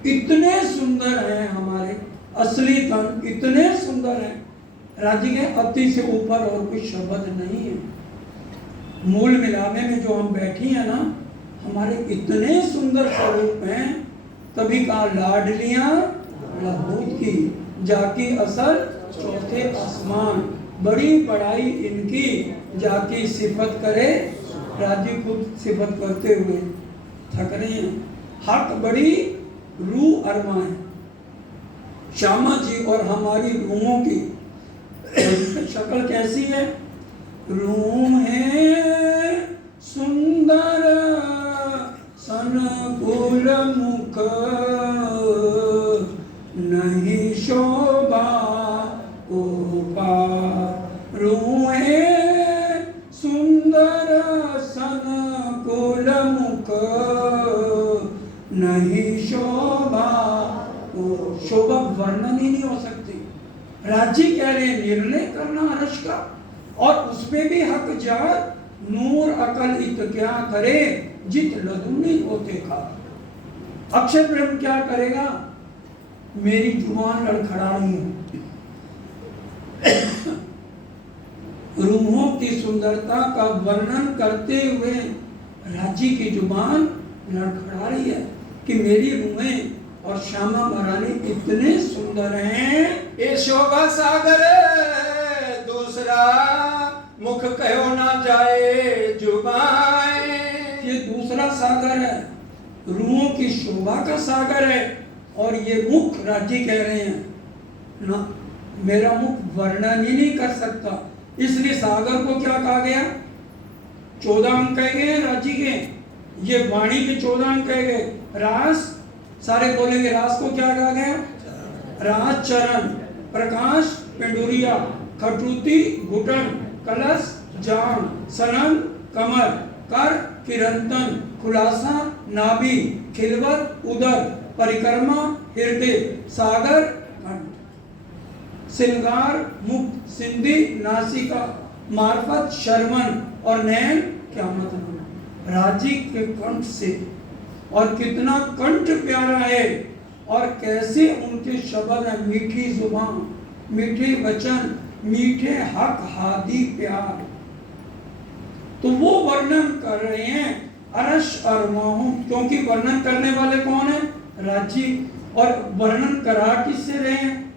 इतने सुंदर हैं हमारे असली धन इतने सुंदर हैं, राज्य के अति से ऊपर और कोई शब्द नहीं है। मूल मिलाने में जो हम बैठी हैं ना, हमारे इतने सुंदर स्वरूप हैं, तभी कहा लाडलियां लहूत की जाकी असर चौथे आसमान, बड़ी बड़ाई इनकी जाकी सिफत करे, राज्य खुद सिफत करते हुए थक रहे हैं। हक बड़ी रूह अरमा है, श्यामा जी और हमारी रूहों की शक्ल कैसी है? रूह है सुंदर सनकुल मुख, नहीं शोभा उपार। रूह है सुंदर सनकुल मुख, नहीं शोभा। शोभा वर्णन ही नहीं हो सकती। राज्य कह रहे हैं निर्णय करना अर्श का, और उसमें भी हक जात नूर अकल इत क्या करे, जित लदुनी होते खा। अक्षय ब्रह्म क्या करेगा? मेरी जुबान लड़खड़ा रही है। रूहों की सुंदरता का वर्णन करते हुए राज्य की जुबान लड़खड़ा रही है कि मेरी रूहें और श्यामा महारानी इतने सुंदर हैं। ये शोभा सागर दूसरा मुख कहो ना जाए जुबाएं। ये दूसरा सागर है, रूहों की शोभा का सागर है, और ये मुख राज्य कह रहे हैं ना, मेरा मुख वर्णन ही नहीं कर सकता। इसलिए सागर को क्या कहा गया? 14 अंक कहे गए राज्य के, ये वाणी के 14 अंक कहे गए। रास सारे बोलेंगे, रास को क्या कहा गया? राज चरण, प्रकाश पेंडुरिया, खटूती घुटन, कलश जान, सनन कमर, कर किरंतन, खुलासा नाभि, खिलवत उदर, परिक्रमा हृदय, सागर कंठ, श्रृंगार मुख, सिंधी नासिका, मार्फत शर्मन, और नैन क्या मतलब राज्य के कंठ से। और कितना कंठ प्यारा है, और कैसे उनके शब्द हैं, मीठी जुबान, मीठे वचन, मीठे हक हादी प्यार। तो वो वर्णन कर रहे हैं अरश अरमाहूं, क्योंकि वर्णन करने वाले कौन है? राज्य। और वर्णन करा किससे रहे हैं?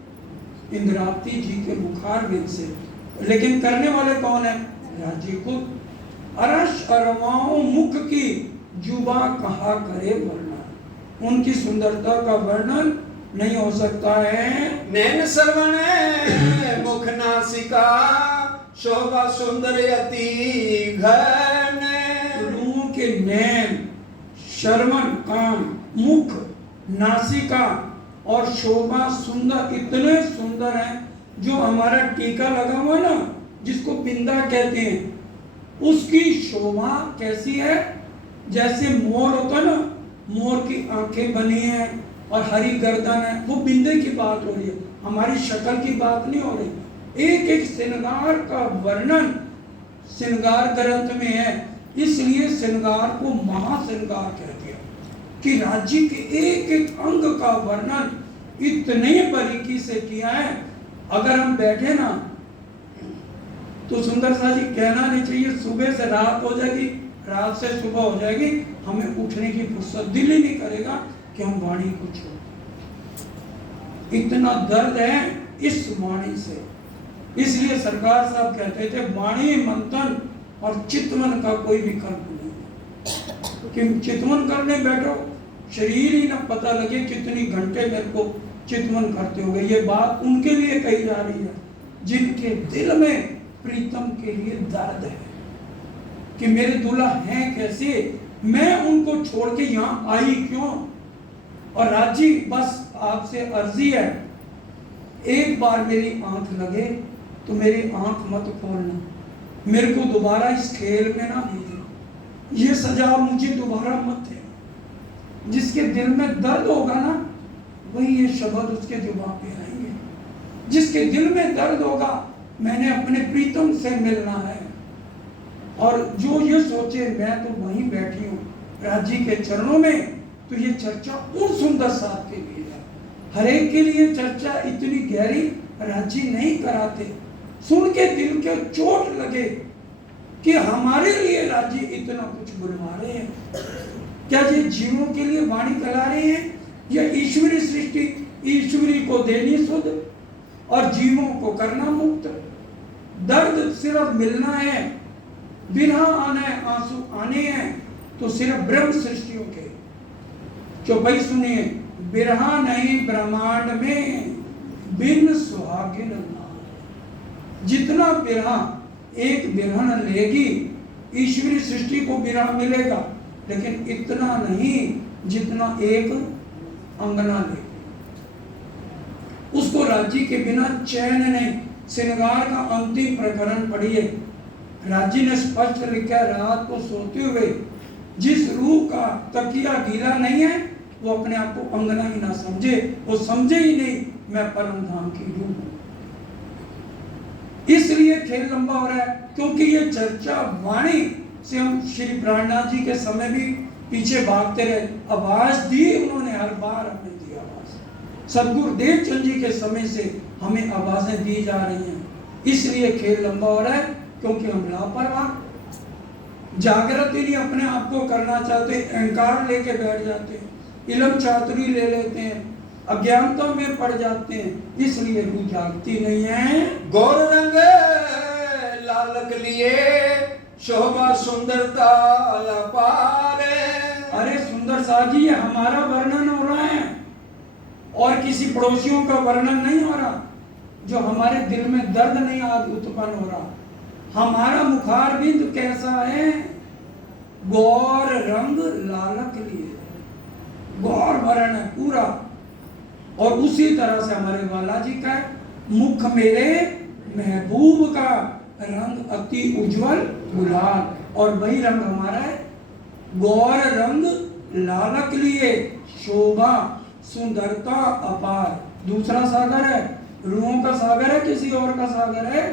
इंद्रावती जी के मुखार में से। लेकिन करने वाले कौन है? राज्य खुद। अरश अरमाहूं मुख की जुबा कहा करे वर्णन, उनकी सुंदरता का वर्णन नहीं हो सकता है। नैन श्रवण मुख नासिका, शोभा सुंदर अति घन। रूहों के नैन, शर्मन कान, मुख, नासिका और शोभा सुंदर, इतने सुंदर हैं। जो हमारा टीका लगा हुआ ना, जिसको बिंदा कहते हैं, उसकी शोभा कैसी है? जैसे मोर होता ना, मोर की आंखें बनी हैं और हरी गर्दन है, वो बिंदे की बात हो रही है, हमारी शक्ल की बात नहीं हो रही। एक एक श्रृंगार का वर्णन श्रृंगार ग्रंथ में है, इसलिए श्रृंगार को महाश्रृंगार कहते हैं कि राज्य के एक एक अंग का वर्णन इतने बारीकी से किया है। अगर हम बैठे ना तो सुंदर सा जी कहना नहीं चाहिए सुबह से रात हो जाएगी, रात से सुबह हो जाएगी, हमें उठने की फुर्सत दिल ही नहीं करेगा कि हम वाणी को छोड़। इतना दर्द है इस वाणी से। इसलिए सरकार साहब कहते थे वाणी मंथन और चितवन का कोई विकल्प नहीं। कि चितवन करने बैठो, शरीर ही ना पता लगे कितनी घंटे मेरे को चितवन करते हो गए। ये बात उनके लिए कही जा रही है जिनके दिल में प्रीतम के लिए दर्द है कि मेरे दूल्हा हैं कैसे, मैं उनको छोड़ के यहाँ आई क्यों। और राजी बस आपसे अर्जी है, एक बार मेरी आंख लगे तो मेरी आंख मत खोलना, मेरे को दोबारा इस खेल में ना भेजना, ये सजा मुझे दोबारा मत देना। जिसके दिल में दर्द होगा ना, वही ये शब्द उसके जुबान पे आएंगे। जिसके दिल में दर्द होगा, मैंने अपने प्रीतम से मिलना है, और जो ये सोचे मैं तो वहीं बैठी हूँ राज्य के चरणों में, तो ये चर्चा उन सुंदर साथ के लिए है हर एक के लिए चर्चा इतनी गहरी राज्य नहीं कराते। सुन के दिल के चोट लगे कि हमारे लिए राज्य इतना कुछ बनवा रहे हैं। क्या ये जीवों के लिए वाणी करा रहे हैं या ईश्वरी सृष्टि ईश्वरी को देनी शुद्ध और जीवों को करना मुक्त? दर्द सिर्फ मिलना है, बिना आना है, आंसू आने हैं तो सिर्फ ब्रह्म सृष्टियों के। चौपाई सुनिए, बिरहा नहीं ब्रह्मांड में बिन सुहागिन नार। जितना बिरहा एक बिरहन लेगी, ईश्वरी सृष्टि को बिरहा मिलेगा, लेकिन इतना नहीं जितना एक अंगना लेगी। उसको राज्य के बिना चैन नहीं। श्रृंगार का अंतिम प्रकरण पढ़िए, राज्य ने स्पष्ट लिखा, रात को सोते हुए जिस रूह का तकिया गीला नहीं है वो अपने आप को अंगना ही ना समझे, वो समझे ही नहीं मैं परम धाम की रूह हूं। इसलिए खेल लंबा हो रहा है, क्योंकि ये चर्चा वाणी से हम श्री प्राणनाथ जी के समय भी पीछे भागते रहे। आवाज दी उन्होंने, हर बार हमें दी आवाज। सदगुरुदेव चंद जी के समय से हमें आवाजें दी जा रही हैं। इसलिए खेल लंबा हो रहा है, क्योंकि हम लापरवाह, जागृत ही नहीं अपने आप को करना चाहते, अहंकार लेके बैठ जाते हैं, इलम चातुरी ले लेते हैं, अज्ञानता में पड़ जाते हैं, इसलिए रूह जागती नहीं है। गौर रंग लालक लिए शोभा सुंदरता अपार। अरे सुंदर साहब जी, ये हमारा वर्णन हो रहा है और किसी पड़ोसियों का वर्णन नहीं हो रहा, जो हमारे दिल में दर्द नहीं आज उत्पन्न हो रहा। हमारा मुखार बिंद कैसा है? गौर रंग लालक लिए, गौर वर्ण है पूरा। और उसी तरह से हमारे बालाजी का मुख मेरे महबूब का रंग अति उज्जवल गुलाल, और वही रंग हमारा है गौर रंग लालक लिए, शोभा सुंदरता अपार। दूसरा सागर है, रूहों का सागर है, किसी और का सागर है?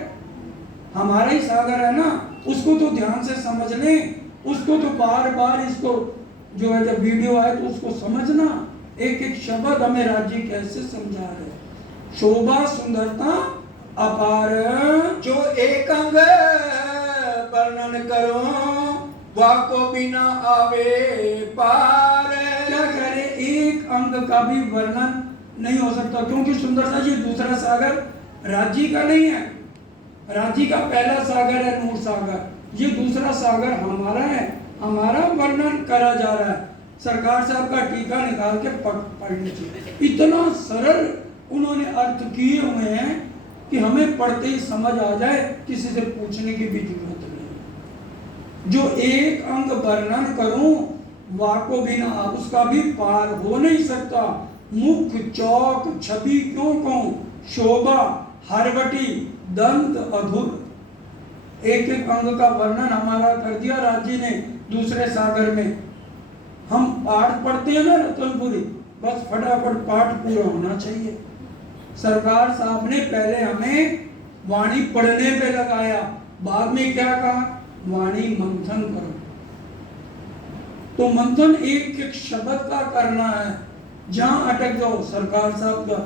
हमारा ही सागर है ना। उसको तो ध्यान से समझ लें, उसको तो बार बार इसको जो है जब वीडियो आए तो उसको समझना, एक एक शब्द हमें राज्य कैसे समझा रहे। शोभा सुंदरता अपार, जो एक अंग वर्णन करो वाको बिना आवे पार। क्या कह रहे? एक अंग का भी वर्णन नहीं हो सकता, क्योंकि सुंदरता जी दूसरा सागर राज्य का नहीं है। राज्य का पहला सागर है नूर सागर, ये दूसरा सागर हमारा है, हमारा वर्णन करा जा रहा है। सरकार साहब का टीका निकाल के पढ़ लीजिए, इतना सरल उन्होंने अर्थ किए हुए हैं कि हमें पढ़ते ही समझ आ जाए, किसी से पूछने की भी जरूरत नहीं। जो एक अंग वर्णन करूं वाको बिना, उसका भी पार हो नहीं सकता। मुख चौक छवि क्यों कहूं, शोभा हरवटी दंत अधुर। एक एक अंग का वर्णन हमारा कर दिया राज्य ने दूसरे सागर में। हम पाठ पढ़ते हैं ना रतनपुरी, बस फटाफट पाठ पूरा होना चाहिए। सरकार साहब ने पहले हमें वाणी पढ़ने पे लगाया, बाद में क्या कहा? वाणी मंथन करो। तो मंथन एक एक शब्द का करना है। जहां अटक जाओ सरकार साहब का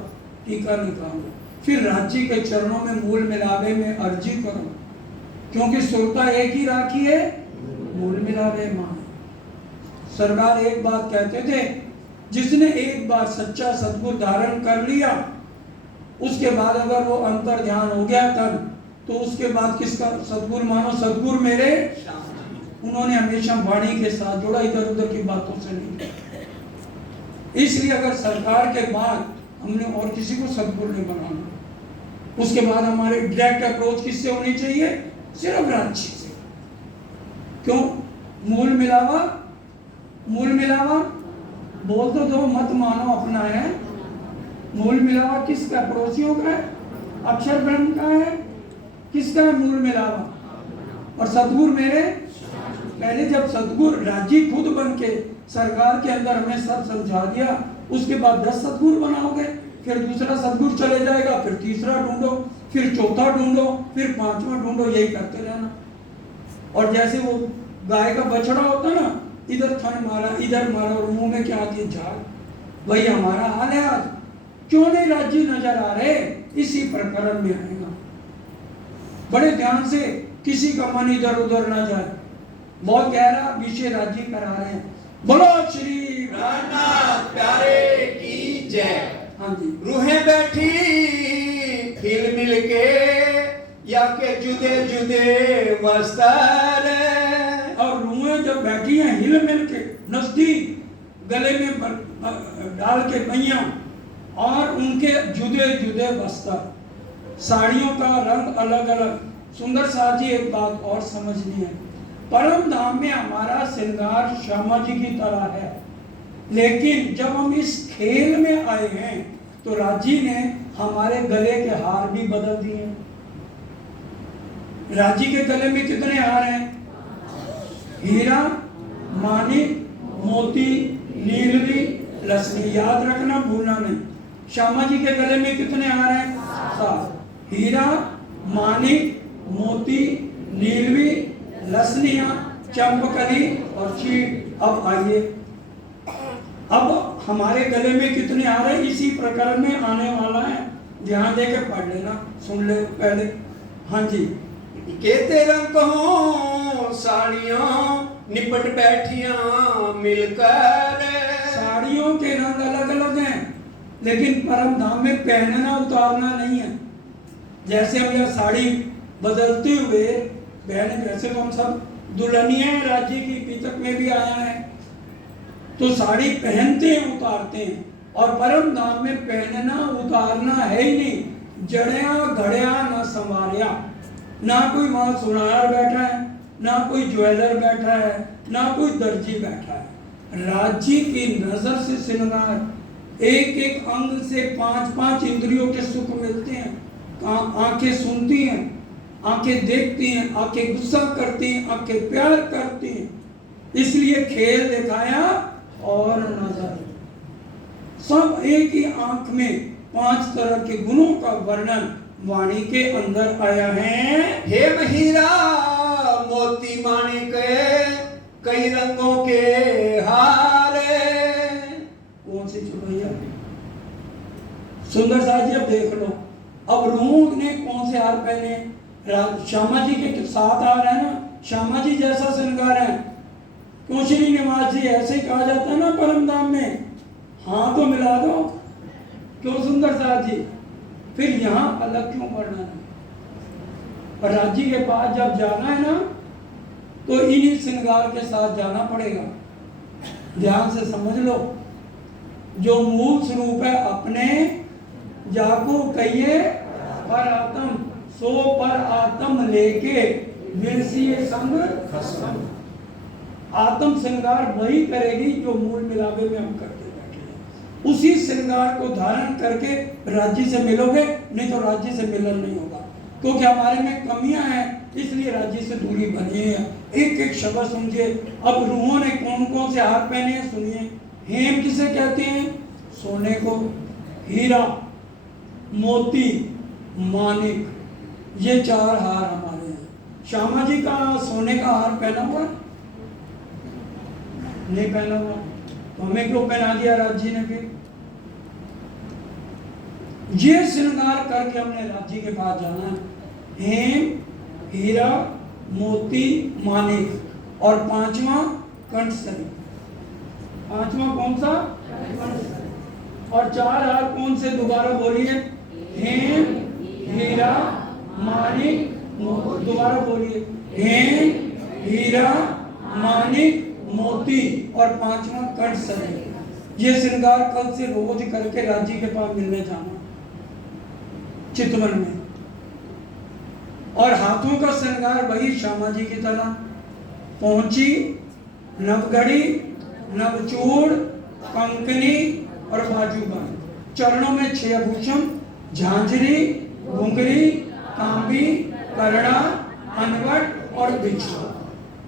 टीका निकालो, फिर राज्य के चरणों में मूल मिलावे में अर्जी करो, क्योंकि श्रोता एक ही राखी है, मूल मिलावे मां। सरकार एक बात कहते थे, जिसने एक बार सच्चा सद्गुरु धारण कर लिया, उसके बाद अगर वो अंतर ध्यान हो गया तब, तो उसके बाद किसका सद्गुरु मानो? सद्गुरु मेरे। उन्होंने हमेशा वाणी के साथ जोड़ा, इधर उधर की बातों से नहीं। इसलिए अगर सरकार के बाद हमने और किसी को सद्गुरु नहीं बनाना, उसके बाद हमारे डायरेक्ट अप्रोच किससे होनी चाहिए? सिर्फ राज्य से। क्यों? मूल मिलावा, मूल मिलावा बोल तो दो, मत मानो अपना है। मूल मिलावा किसका? पड़ोसियों का है, अक्षर ब्रह्म का है, किसका है मूल मिलावा? और सद्गुरु मेरे। पहले जब सद्गुरु राज्य खुद बन के सरकार के अंदर हमें सब समझा दिया, उसके बाद 10 सद्गुरु बनाओगे, फिर दूसरा सद्गुरु चले जाएगा, फिर तीसरा ढूंढो, फिर चौथा ढूंढो, फिर पांचवा ढूंढो, यही करते रहना। और जैसे वो गाय का बछड़ा होता ना, इधर थन मारा, इधर मारा, और मुंह में क्या आती है? झाग। वही हमारा हाल है आज। क्यों नहीं राज्य नजर आ रहे, इसी प्रकरण में आएगा। बड़े ध्यान से, किसी का मन इधर उधर ना जाए। बहुत गहरा विषय राज्य करा रहे हैं। बोलो श्री प्राणनाथ प्यारे की जय। हाँ जी। रूहें बैठी हिल मिल के, या के जुदे जुदे वस्त्र। और रूहें जब बैठी हैं हिल मिल के, नजदीक, गले में डाल के मैया, और उनके जुदे जुदे वस्त्र, साड़ियों का रंग अलग अलग। सुंदर साथ जी एक बात और समझनी है, परम धाम में हमारा श्रृंगार श्यामा जी की तरह है, लेकिन जब हम इस खेल में आए हैं तो राजी ने हमारे गले के हार भी बदल दिए। राजी के गले में कितने हार हैं? हीरा, मानिक, मोती, नीलवी, लसनी। याद रखना, भूलना नहीं। श्यामा जी के गले में कितने हार हैं? 7। हीरा, मानिक, मोती, नीलवी, लसनिया, चंपकली और चीड़। अब आइए, अब हमारे गले में कितने हार हैं? इसी प्रकरण में आने वाला है, ध्यान देकर पढ़ लेना, सुन ले पहले। हाँ जी। केते रंग हो साड़ियों निपट बैठियां मिलकर। साड़ियों के रंग अलग अलग हैं, लेकिन परम धाम में पहनना उतारना नहीं है। जैसे हम यह साड़ी बदलते हुए पहने, जैसे हम सब दुल्हनिया राज्य की, पीतक में भी आया है, तो साड़ी पहनते हैं उतारते हैं। और परम धाम में पहनना उतारना है ही नहीं। जड़िया घड़िया न संवारिया, ना कोई वहां सुनार बैठा है, ना कोई ज्वेलर बैठा है, ना कोई दर्जी बैठा है। राज्य की नजर से श्रृंगार, एक एक अंग से 5-5 इंद्रियों के सुख मिलते हैं। आंखें सुनती हैं, आंखें देखती हैं, आंखें गुस्सा करती हैं, आंखें प्यार करती हैं। इसलिए खेल दिखाया और नजर, सब एक ही आंख में 5 तरह के गुणों का वर्णन वाणी के अंदर आया है। हे हीरा मोती माणिक कई रंगों के हार। कौन सी चुड़ैया? सुंदर साथ जी अब देख लो, अब रूह ने कौन से हार पहने? श्यामा जी के 7 हार है ना, श्यामा जी जैसा श्रृंगार है। क्यों श्री निवास जी ऐसे ही कहा जाता है ना परम धाम में, हाँ तो मिला दो। क्यों सुंदर साथ जी? फिर यहाँ अलग क्यों वर्णन है? और राज्य के पास जब जाना है ना, तो इन्हीं श्रृंगार के साथ जाना पड़ेगा। ध्यान से समझ लो, जो मूल स्वरूप है अपने, जाको कहिए पर आत्म, सो पर आत्म लेके विरसिए संग खसम। आत्म श्रृंगार वही करेगी जो मूल मिलावे में हम करते बैठे हैं। उसी श्रृंगार को धारण करके राज्य से मिलोगे, नहीं तो राज्य से मिलन नहीं होगा। क्योंकि हमारे में कमियां हैं, इसलिए राज्य से दूरी बनी है। एक एक शब्द समझिए। अब रूहों ने कौन कौन से हार पहने हैं सुनिए। हेम किसे कहते हैं? सोने को। हीरा, मोती, मानिक, ये 4 हार हमारे हैं। श्यामा जी का सोने का हार पहना हुआ? नहीं पहना हुआ, तो हमें क्यों पहना दिया राज्य ने? फिर ये श्रृंगार करके हमने राज्य के पास जाना है। हेम, हीरा, मोती, मानिक, और 5वां कंठसरी। 5वां कौन सा? और 4 हार कौन से? दोबारा बोलिए। हेम, हीरा, मानिक, दोबारा बोलिए। हेम, हीरा, मानिक, मोती, और 5वां कंठसरी। ये श्रृंगार कल से रोज करके राज्य के पास मिलने जाना चितवन में। और हाथों का श्रृंगार वही श्यामा जी की तरह, पहुंची, नवघड़ी, नवचूड़, कंकनी और बाजूबंद। चरणों में 6 आभूषण, झांझरी, घुंघरी, तांबी, करड़ा, अनवट और बिच्छू,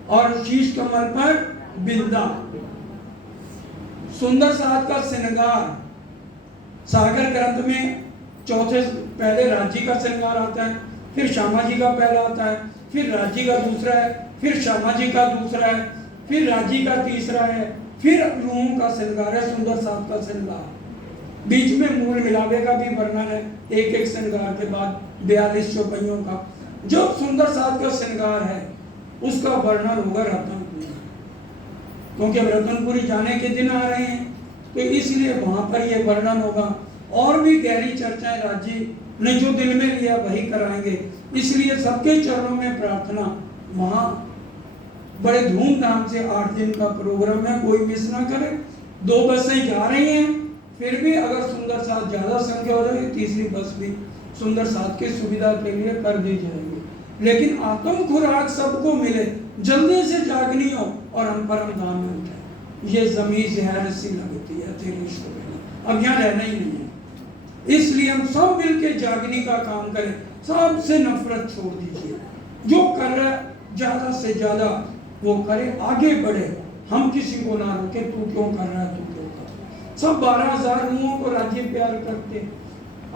और शीश कमर पर बिंदा। सुंदर साथ का श्रृंगार सागर ग्रंथ में चौथे, पहले राज्य का श्रृंगार आता है, फिर श्यामा जी का पहला आता है, फिर राज्य का दूसरा है, फिर श्यामा जी का दूसरा है, फिर राज्य का तीसरा है, फिर रूहों का श्रृंगार है सुंदर साथ का श्रृंगार। बीच में मूल मिलावे का भी वर्णन है, एक एक श्रृंगार के बाद 42 चौपाइयों का। जो सुंदर साज का श्रृंगार है उसका वर्णन होगा रतनपुरी, क्योंकि अब रतनपुरी जाने के दिन आ रहे हैं, तो इसलिए वहां पर यह वर्णन होगा। और भी गहरी चर्चाएं राज्य ने जो दिल में लिया वही कराएंगे, इसलिए सबके चरणों में प्रार्थना। वहां बड़े धूमधाम से 8 दिन का प्रोग्राम है, कोई मिस ना करे। 2 बसें जा रही हैं, फिर भी अगर सुंदर साथ ज्यादा संख्या हो जाए तीसरी बस भी सुंदर साथ की सुविधा के लिए कर दी जाएगी। लेकिन आत्म खुराक सबको मिले, जल्दी से जागनी हो और हम परम धाम में उठे। ये जमीन जहर सी लगती है तेरे इश्क में, अब यहाँ रहना ही नहीं है। इसलिए हम सब मिलके जागने का काम करें, सबसे नफरत छोड़ दीजिए। जो कर रहा है ज्यादा से ज्यादा वो करे, आगे बढ़े, हम किसी को ना रोके तू क्यों कर रहा है, तू क्यों कर रहा है। सब 12,000 मुंहों को राज्य प्यार करते।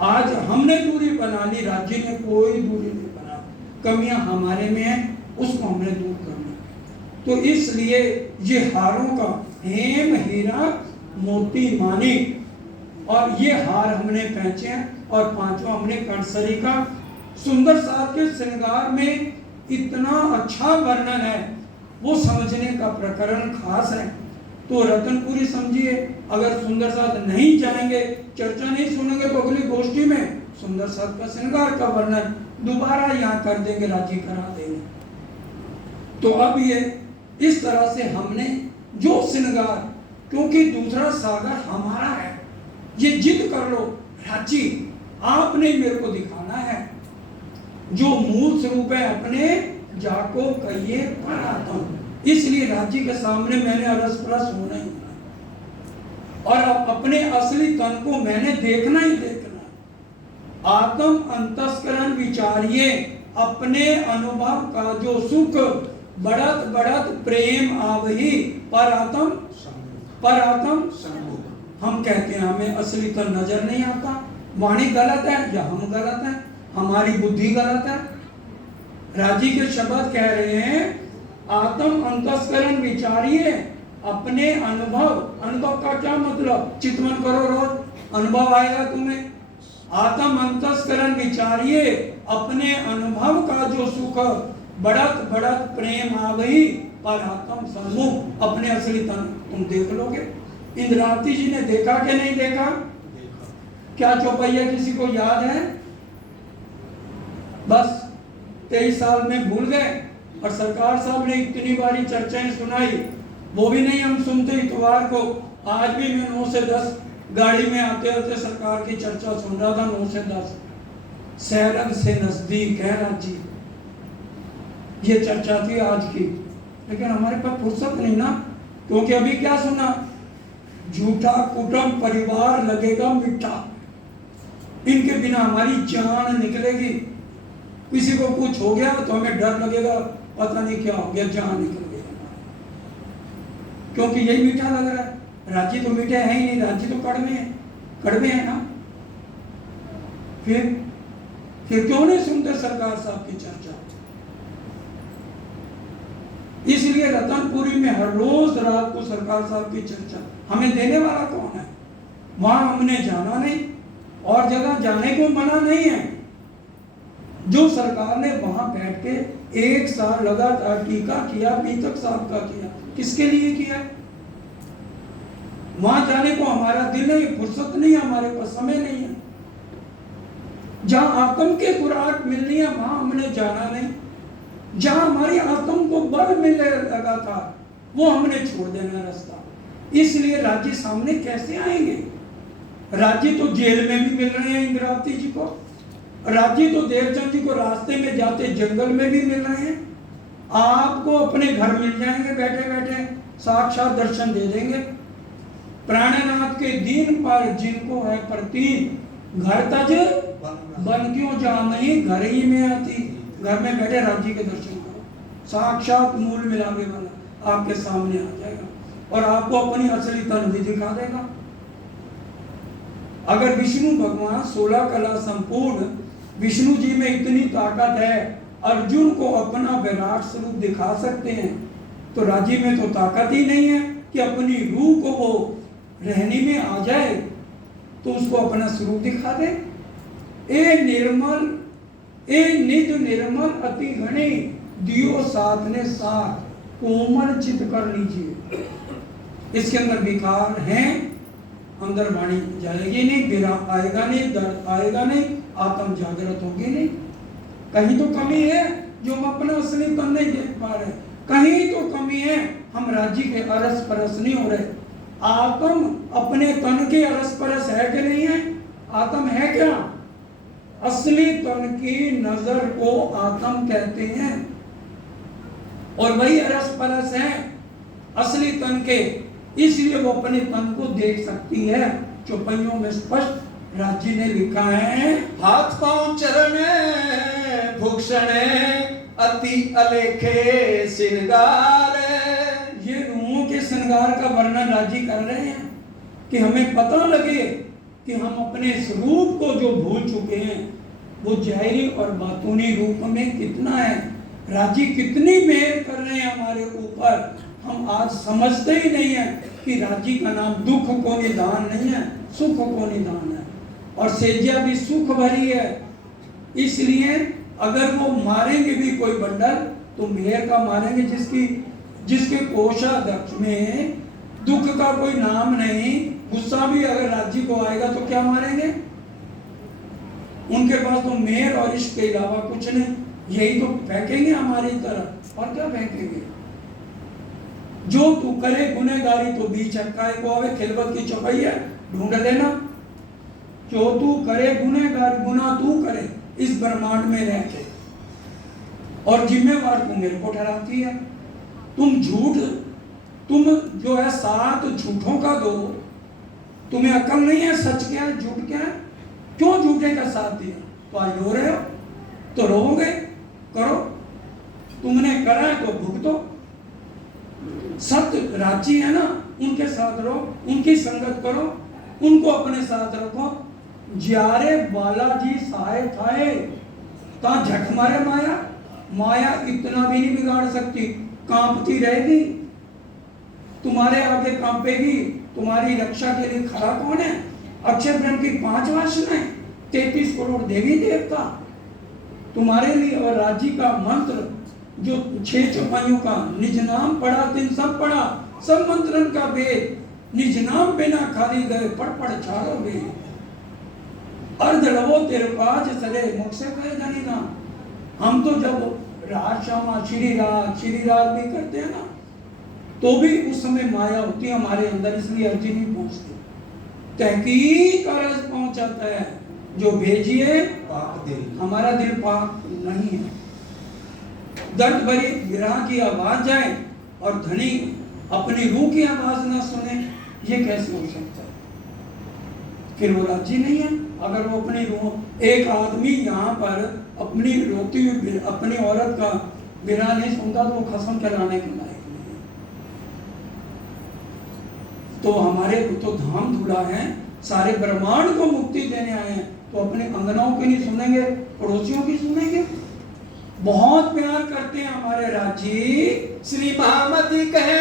आज हमने दूरी बना ली, राज्य ने कोई दूरी नहीं बना। कमियां हमारे में है, उसको हमने दूर करना। तो इसलिए ये हारों का हेम हीरा मोती मानिक, और ये हार हमने पहचे हैं, और 5वां हमने कंसरी का। सुंदर साथ के श्रृंगार में इतना अच्छा वर्णन है, वो समझने का प्रकरण खास है। तो रतनपुरी समझिए, अगर सुंदर साथ नहीं जाएंगे, चर्चा नहीं सुनेंगे, तो अगली गोष्ठी में सुंदर साथ का श्रृंगार का वर्णन दोबारा यहाँ कर देंगे, राजी करा देंगे। तो अब ये इस तरह से हमने जो श्रृंगार, क्योंकि दूसरा सागर हमारा है, ये जिद कर लो राजी, आपने मेरे को दिखाना है। जो मूल स्वरूप है अपने जाको कहिए पर आत्म, इसलिए राज्य के सामने मैंने अरस परस होना ही होना, और अब अपने असली तन को मैंने देखना ही देखना। आत्म अंतस्करण विचारिए, अपने अनुभव का जो सुख बढ़त बढ़त प्रेम आवही पर आत्म हम कहते हैं हमें असली तन नजर नहीं आता। वाणी गलत है या हम गलत हैं, हमारी बुद्धि गलत है। राजी के शब्द कह रहे हैं, आत्म अंतस्करण विचारिए, अपने अनुभव का क्या मतलब, चितवन करो रोज, अनुभव आएगा तुम्हें। आत्म अंतस्करण विचारिए, अपने अनुभव का जो सुख बढ़त बढ़त प्रेम आ गई पर आत्म सम्मुख, अपने असली तन तुम देख लोगे। इंद्रावती जी ने देखा कि नहीं देखा? क्या चौपाइया किसी को याद है? बस 23 साल में भूल गए, और सरकार साहब ने इतनी बारी चर्चाएं सुनाई, वो भी नहीं हम सुनते। इतवार को आज भी मैं 9 से 10 गाड़ी में आते आते सरकार की चर्चा सुन रहा था। 9 से 10 सैरग से नजदीक है राज्य, ये चर्चा थी आज की। लेकिन हमारे पास फुर्सत नहीं ना, क्योंकि अभी क्या सुना, झूठा कुटुंब परिवार लगेगा मीठा, इनके बिना हमारी जान निकलेगी। किसी को कुछ हो गया तो हमें डर लगेगा, पता नहीं क्या हो गया, जान निकल गई, क्योंकि यही मीठा लग रहा है। राज्य तो मीठे है ही नहीं, राज्य तो कड़वे है ना। फिर क्यों नहीं सुनते सरकार साहब की चर्चा? इसलिए रतनपुरी में हर रोज रात को सरकार साहब की चर्चा। हमें देने वाला कौन है? वहां हमने जाना नहीं, और जगह जाने को मना नहीं है। जो सरकार ने वहां बैठ के 1 साल लगातार टीका किया, पीतक साहब का किया, किसके लिए किया? वहां जाने को हमारा दिल नहीं, फुर्सत नहीं, हमारे पास समय नहीं है। जहां आत्म के खुराक मिलनी है वहां हमने जाना नहीं। जहां हमारी आत्म को बल मिलने लगा था वो हमने छोड़ देना रास्ता। इसलिए राज्य सामने कैसे आएंगे? राज्य तो जेल में भी मिल रहे हैं इंद्रावती जी को, राज्य तो देवचंद जी को रास्ते में जाते जंगल में भी मिल रहे हैं। आपको अपने घर मिल जाएंगे, बैठे बैठे साक्षात दर्शन दे देंगे। प्राणनाथ के दिन पर जिनको है प्रतीत, घर तज बन क्यों जामही, घर ही में आती। घर में बैठे राज्य के दर्शन करो, साक्षात मूल मिलावे वाला आपके सामने आ जाएगा, और आपको अपनी असली तन भी दिखा देगा। अगर विष्णु भगवान 16 कला संपूर्ण, विष्णु जी में इतनी ताकत है, अर्जुन को अपना विराट स्वरूप दिखा सकते हैं, तो राजी में तो ताकत ही नहीं है कि अपनी रूह को वो रहने में आ जाए। तो उसको अपना स्वरूप दिखा दे। ए निर्मल, ए निज निर्मल अति घने, दियो साथ ने साथ, कोमल चित कर लीजिए। इसके अंदर विकार हैं, अंदर वाणी जाएगी नहीं, विरह आएगा नहीं, दर्द आएगा नहीं, आत्म जागृत होगी नहीं। कहीं तो कमी है जो हम अपना असली तन नहीं देख पा रहे, कहीं तो कमी है, हम राज्य के अरस परस नहीं हो रहे। आत्म अपने तन के अरस परस है कि नहीं है? आत्म है क्या? असली तन की नजर को आत्म कहते हैं, और वही अरस परस है असली तन के, इसलिए वो अपने तन को देख सकती है। चौपाइयों में स्पष्ट राज्य ने लिखा है, हाथ पांव चरण भूषण अति अलेखे श्रृंगार। ये रूहों के श्रृंगार का वर्णन राज्य कर रहे हैं कि हमें पता लगे कि हम अपने स्वरूप को जो भूल चुके हैं वो जाहिरी और बातूनी रूप में कितना है। राज्य कितनी मेहर कर रहे हैं हमारे ऊपर, हम आज समझते ही नहीं है कि राज्य का नाम दुख को निदान नहीं है, सुख को निदान है, और सेज्या भी सुख भरी है। इसलिए अगर वो मारेंगे भी कोई बंडल तो मेहर का मारेंगे, जिसके कोषाध्यक्ष में दुख का कोई नाम नहीं। गुस्सा भी अगर राज्य को आएगा तो क्या मारेंगे? उनके पास तो मेहर और इश्क के अलावा कुछ नहीं, यही तो फेंकेंगे हमारी तरफ, और क्या फेंकेंगे? जो तू करे गुनहगारी तो बीच हक्काए को आवे, खिलवत की चौपैया ढूंढ लेना। जो तू करे गुनहगार, गुना तू करे इस ब्रह्मांड में रह के, और जिम्मेवार तू मेरे को ठहराती है। तुम जो है साथ झूठों का दो, तुम्हें अकल नहीं है सच क्या है झूठ क्या है? क्यों झूठे का साथ दिया? तो आज रो रहे हो तो रोओगे, करो, तुमने करा है तो भुगतो। सत्य राजी है ना, उनके साथ रहो, उनकी संगत करो, उनको अपने साथ रखो। ज्यारे बालाजी सहाय थाए ता झक मारे माया, माया इतना भी नहीं बिगाड़ सकती, कांपती रहेगी, तुम्हारे आगे कांपेगी। तुम्हारी रक्षा के लिए खड़ा कौन है? अक्षय ब्रह्म की 5 वासनाएं, 33 करोड़ देवी देवता तुम्हारे लिए, और राज्य का मंत्र जो 6 चौपाइयों का, निज नाम पढ़ा तिन सब पढ़ा, सब मंत्रन का वेद, निज नाम बिना खाली गए पढ़ चारो वेद। अर्ध लवो तेरे पाज सरे मुख से कहे जानी ना। हम तो जब राज श्यामा श्री राज भी करते हैं ना, तो भी उस समय माया होती है हमारे अंदर, इसलिए अर्जी नहीं पहुंचती। तहकीक अर्ज पहुंचाता है जो भेजिए पाक दिल, हमारा दिल पाक नहीं है। दर्द भरी विरह की आवाज जाए और धनी अपनी रूह की आवाज ना सुने, ये कैसे हो सकता है? फिर वो राजी नहीं है। अगर वो अपनी रूह, एक आदमी यहाँ पर अपनी रोती हुई अपनी औरत का विरह नहीं सुनता तो वो खसम कहलाने के लायक नहीं है। तो हमारे तो धाम धूला है, सारे ब्रह्मांड को मुक्ति देने आए हैं, तो अपने अंगनाओं की नहीं सुनेंगे, पड़ोसियों की सुनेंगे। बहुत प्यार करते हैं हमारे राज्य। श्री महामती कहे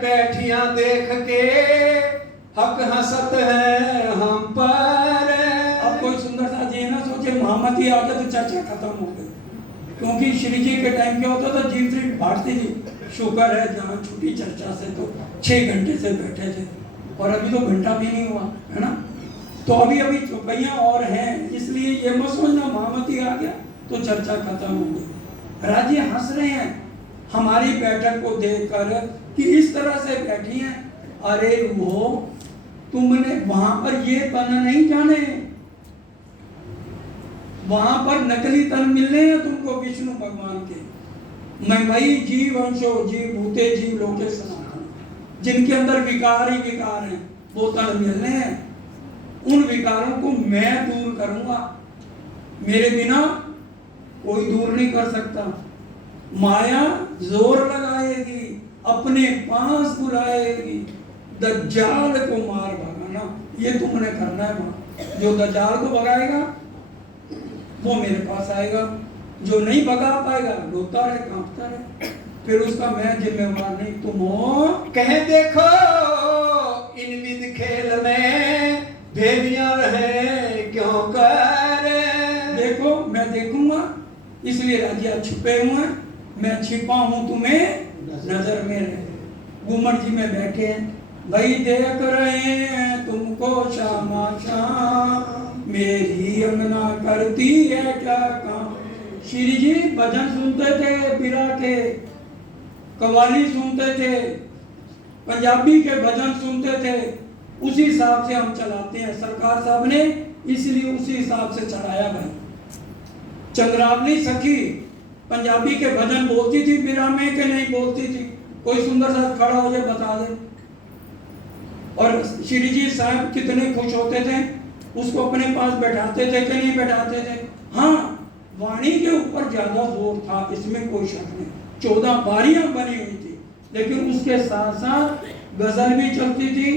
बैठिया देख के हक हंसत है हम पर। अब कोई सुंदर सा जी ना सोचे महामती आ गया तो चर्चा खत्म हो गई, क्योंकि श्री जी के टाइम क्या होता था, जीव श्री भारती जी शुक्र है जहाँ छुट्टी चर्चा से तो 6 घंटे से बैठे थे, और अभी तो घंटा भी नहीं हुआ है ना। तो अभी चौपैया और हैं, इसलिए ये मत सोचना महामती आ गया तो चर्चा खत्म हो गई। राज्य हंस रहे हैं हमारी बैठक को देखकर कि इस तरह से बैठी हैं। अरे वो तुमने वहां पर ये तन नहीं जाने, वहां पर नकली तन मिलने हैं तुमको विष्णु भगवान के। मैं वही जीव अंशो जीव भूते जीव लोके सनातन, जिनके अंदर विकार ही विकार हैं, वो तन मिलने हैं। उन विकारों को मैं दूर करूंगा, मेरे बिना कोई दूर नहीं कर सकता। माया जोर लगाएगी, अपने पास बुलाएगी, दज्जाल को मार भगाना ये तुमने करना है। वहां जो दज्जाल को भगाएगा वो मेरे पास आएगा, जो नहीं भगा पाएगा रोता रहे कांपता रहे, फिर उसका मैं जिम्मेवार नहीं, तुम हो। कहे देखो इन विध खेल में भेदियां रहे क्यों कर। देखो मैं देखूंगा, इसलिए राजिया छुपे हुए हैं, मैं छिपा हूं तुम्हें नजर में रहे। घूमर जी में बैठे हैं, भाई देख रहे हैं तुमको श्यामा श्याम, मेरी अंगना करती है क्या काम। श्री जी भजन सुनते थे, बिरा के कव्वाली सुनते थे, पंजाबी के भजन सुनते थे, उसी हिसाब से हम चलाते हैं। सरकार साहब ने इसलिए उसी हिसाब से चलाया भाई। चंद्रावली सखी पंजाबी के भजन बोलती थी बिरा में कि नहीं बोलती थी? कोई सुंदर सा खड़ा हो जाए बता दे। और श्री जी साहब कितने खुश होते थे, उसको अपने पास बैठाते थे कि नहीं बैठाते थे? हाँ, वाणी के ऊपर ज्यादा जोर था, इसमें कोई शक नहीं। 14 बारियां बनी हुई थी, लेकिन उसके साथ साथ गजल भी चलती थी,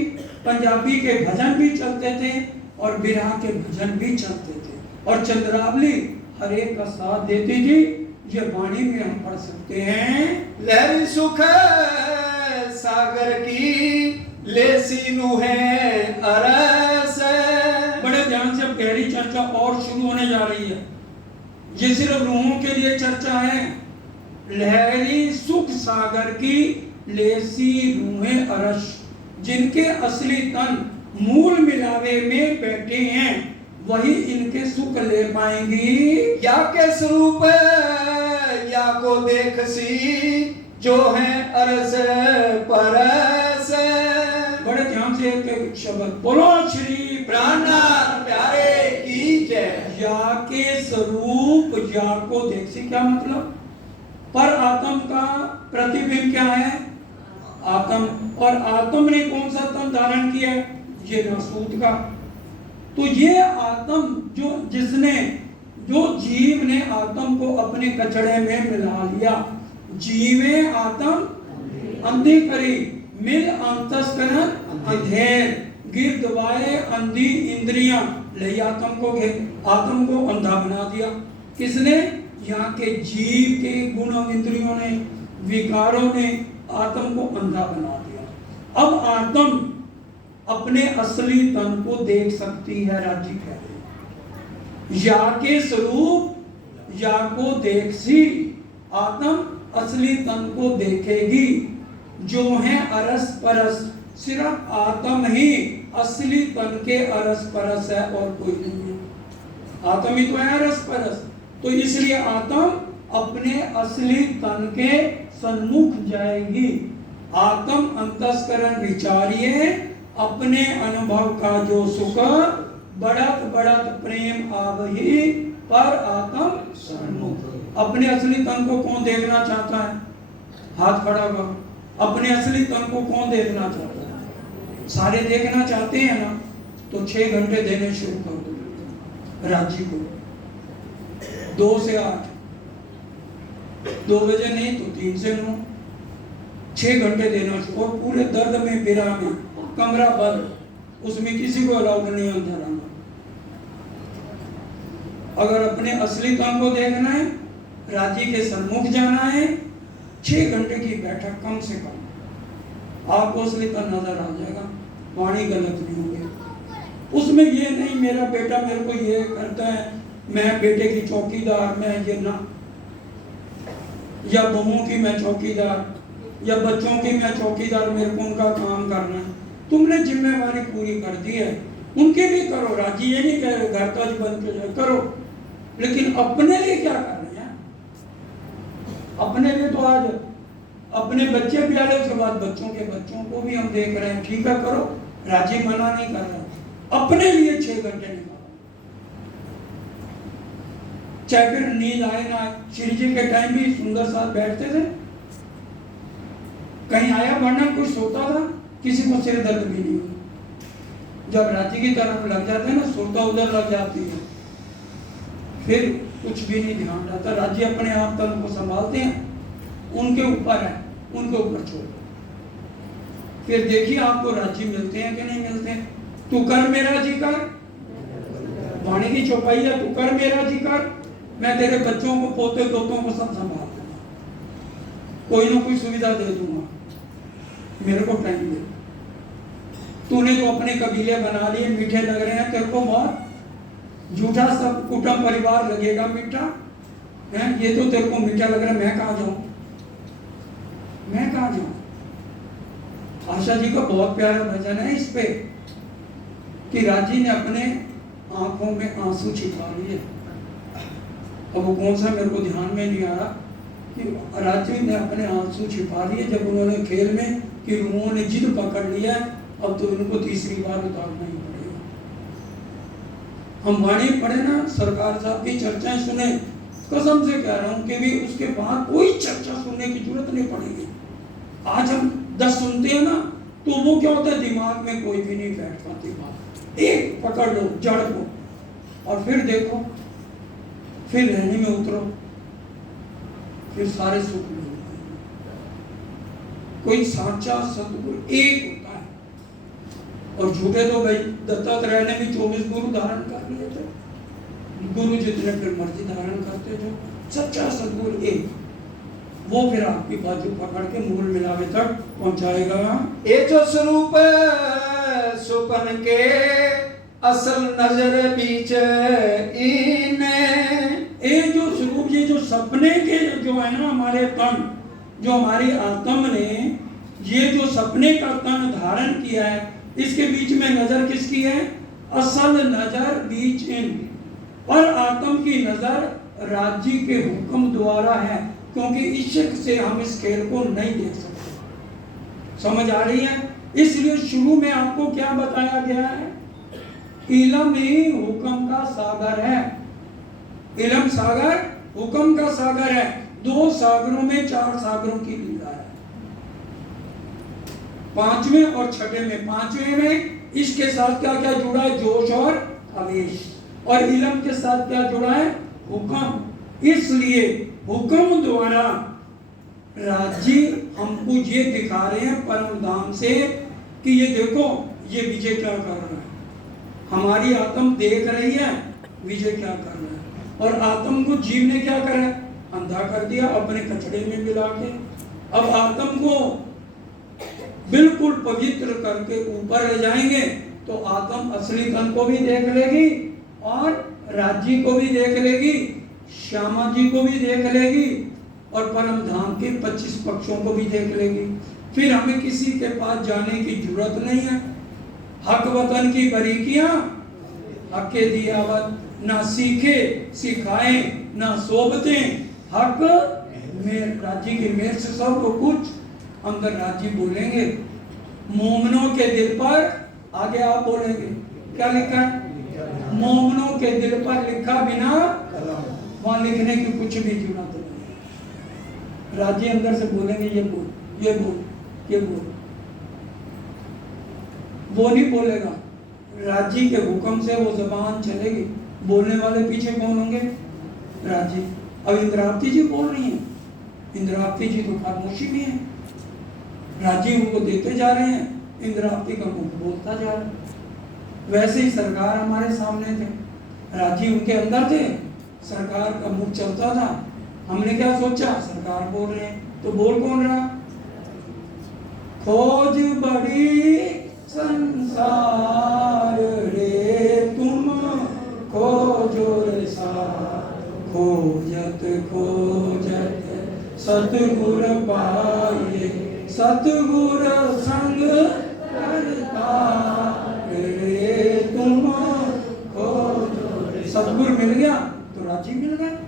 पंजाबी के भजन भी चलते थे और बिरहा के भजन भी चलते थे। और चंद्रावली हर एक का साथ देती थी। ये वाणी में हम पढ़ सकते हैं, लहरी सुख सागर की लेसी है अरस। बड़े ध्यान से अब गहरी चर्चा और शुरू होने जा रही है। ये सिर्फ रूहों के लिए चर्चा है। लहरी सुख सागर की लेसी रूहें अरस, जिनके असली तन मूल मिलावे में बैठे हैं, वही इनके सुख ले पाएंगी। या के स्वरूप या को देख सी, जो है अरस परस। बड़े ध्यान से एक शब्द बोलो, श्री प्राणनाथ प्यारे की जय। या के स्वरूप या को देख सी, क्या मतलब? पर आत्म का प्रतिबिंब क्या है? आत्म। और आत्म ने कौन सा तन धारण किया? ये नासूत का। तो ये आत्म जो जीव ने आत्म को अपने कचड़े में मिला लिया, जीवे आत्म अंधी करी, मिल अंतस्करण अंधेर, गिर दबाए अंधी इंद्रियां, ले आत्म को अंधा बना दिया। किसने? यहाँ के जीव के गुण इंद्रियों ने, विकारों ने आत्म को अंधा बना दिया। अब आत्म अपने असली तन को देख सकती है। राजी कह रहे, या के स्वरूप या को देख सी, आत्म असली तन को देखेगी, जो है अरस परस। सिर्फ आत्म ही असली तन के अरस परस है और कोई नहीं है। आत्म ही तो है अरस परस। तो इसलिए आत्म अपने असली तन के सन्मुख जाएगी। आत्म अंतस्करण विचारिए, अपने अनुभव का जो सुख, बढ़त बढ़त प्रेम आवही, पर आत्म सन्मुख। अपने असली तन को कौन देखना चाहता है? हाथ खड़ा करो। अपने असली तन को कौन देखना चाहता है? सारे देखना चाहते हैं ना, तो 6 घंटे देने शुरू कर दो राजी को। 2 से 8, 2 बजे नहीं तो 3 से 9, 6 घंटे देना शुरू। और पूरे दर्द में, बिरा में, कमरा बंद, उसमें किसी को अलाउड नहीं अंदर आना। अगर अपने असली काम को देखना है, राजी के सन्मुख जाना है, 6 घंटे की बैठक कम से कम, आपको असली का नजर आ जाएगा। वाणी गलत नहीं होगी उसमें। ये नहीं मेरा बेटा मेरे को ये करता है, मैं बेटे की चौकीदार, मैं ये ना, या बहुओं की मैं चौकीदार, या बच्चों की मैं चौकीदार, मेरे को उनका काम करना है। तुमने जिम्मेवारी पूरी कर दी है, उनके भी करो। राजी ये नहीं कह रहे घर का बन के करो, लेकिन अपने लिए क्या कर रहे हैं? अपने लिए तो आज अपने बच्चे भी आ रहे, उसके बाद बच्चों के बच्चों को भी हम देख रहे हैं। ठीक है करो, राजी मना नहीं कर रहा। अपने लिए 6 घंटे निकालो, चाहे फिर नींद आए ना। श्री जी के टाइम भी सुंदर साथ बैठते थे, कहीं आया वर्णन कुछ सोता था, किसी को सिर दर्द भी नहीं हुआ। जब राजी की तरफ लग जाते हैं ना, सोता उधर लग जाती है, फिर कुछ भी नहीं ध्यान रहता। राजी अपने आप तन को संभालते हैं, उनके ऊपर है, उनके ऊपर छोड़। फिर देखिए आपको राजी मिलते हैं कि नहीं मिलते हैं। तू कर मेरा जी कर, वाणी की चौपाई है, तू कर मेरा जी कर, मैं तेरे बच्चों को, पोते दोतों को सब संभाल दूंगा, कोई ना कोई सुविधा दे दूंगा, मेरे को टाइम दे। तूने तो अपने कबीले बना लिए, मीठे लग रहे हैं तेरे को बहुत। झूठा सब कुटुंब परिवार लगेगा मीठा है, ये तो तेरे को मीठा लग रहा है, मैं कहाँ जाऊं, मैं कहाँ जाऊं। आशा जी का बहुत प्यारा भजन है इस पे कि राजी ने अपने आंखों में आंसू छिपा लिए। अब वो कौन सा मेरे को ध्यान में नहीं आ रहा कि राजी ने अपने आंसू छिपा लिए जब उन्होंने खेल में कि रुओं ने जिद पकड़ लिया, अब तो उनको तीसरी बार उतारना ही पड़ेगा। हम वाणी पढ़े ना, सरकार साहब की चर्चाएं सुने, कसम से कह रहा हूं कि भी उसके बाद कोई चर्चा सुनने की जरूरत नहीं पड़ेगी। आज हम 10 सुनते हैं ना, तो वो क्या होता है, दिमाग में कोई भी नहीं बैठ पाती बात। एक पकड़ लो जड़ को और फिर देखो, फिर रहने में उतरो, फिर सारे सुख मिल जाएंगे। कोई साचा सतगुरु एक होता है, और झूठे तो भाई दत्तात्रेय ने भी 24 गुरु धारण कर लिए थे, गुरु जितने फिर मर्जी धारण करते थे। सच्चा सतगुरु एक, वो फिर आपकी बाजू पकड़ के मूल मिलावे तक पहुंचाएगा। ये जो स्वरूप सुपन के असल नजर बीच इने, ये जो स्वरूप, ये जो सपने के जो है ना हमारे तन, जो हमारी आत्म ने ये जो सपने का तन धारण किया है, इसके बीच में नजर किसकी है, असल नजर बीच इन। पर आत्म की नजर राज्य के हुक्म द्वारा है, क्योंकि इश्क से हम इस खेल को नहीं देख सकते। समझ आ रही है? इसलिए शुरू में आपको क्या बताया गया है, इलम ही हुक्म का सागर है। इलम सागर हुक्म का सागर है। 2 सागरों में 4 सागरों की लीला है। 5वें और 6ठे में, 5वें में इसके साथ क्या क्या जुड़ा है, जोश और आवेश, और इलम के साथ क्या जुड़ा है, हुक्म। इसलिए हुक्म द्वारा राज्य हमको ये दिखा रहे हैं परम धाम से कि ये देखो ये विजय क्या कर रहा है। हमारी आत्म देख रही है विजय क्या कर रहा है, और आत्म को जीव ने क्या करा, अंधा कर दिया अपने कचड़े में मिला के। अब आत्म को बिल्कुल पवित्र करके ऊपर ले जाएंगे तो आत्म असली तन को भी देख लेगी और राज्य को भी देख लेगी, श्यामा जी को भी देख लेगी, और परम धाम के 25 पक्षों को भी देख लेगी। फिर हमें किसी के पास जाने की जरूरत नहीं है। हक वतन की बरीकियां हक दियावत, ना सीखे सिखाए ना सोबते, हक में राज्य की मेर से सब कुछ अंदर राज्य बोलेंगे। मोमनों के दिल पर, आगे आप बोलेंगे क्या लिखा है, मोमनों के दिल पर लिखा बिना वहां लिखने की कुछ भी जरूरत नहीं। राज्य अंदर से बोलेंगे ये बोल ये बोल ये बोल, वो नहीं बोलेगा, राज्य के हुक्म से वो जबान चलेगी। बोलने वाले पीछे कौन होंगे, राज्य। अब इंद्रावती जी बोल रही हैं, इंद्रावती जी तो खामोशी में है, राज्य उनको देते जा रहे हैं, इंद्रावती का मुख बोलता जा रहा है। वैसे ही सरकार हमारे सामने थे, राज्य उनके अंदर थे, सरकार का मुख चलता था। हमने क्या सोचा, सरकार बोल रहे हैं तो बोल कौन रहा, खोज बड़ी संसार रे तुम खोजो रे सार, खोजत खोजत सतगुर पाए, सतगुर संग करता रे तुम खोजो रे। सतगुर मिल गया तो राज्य मिल गया।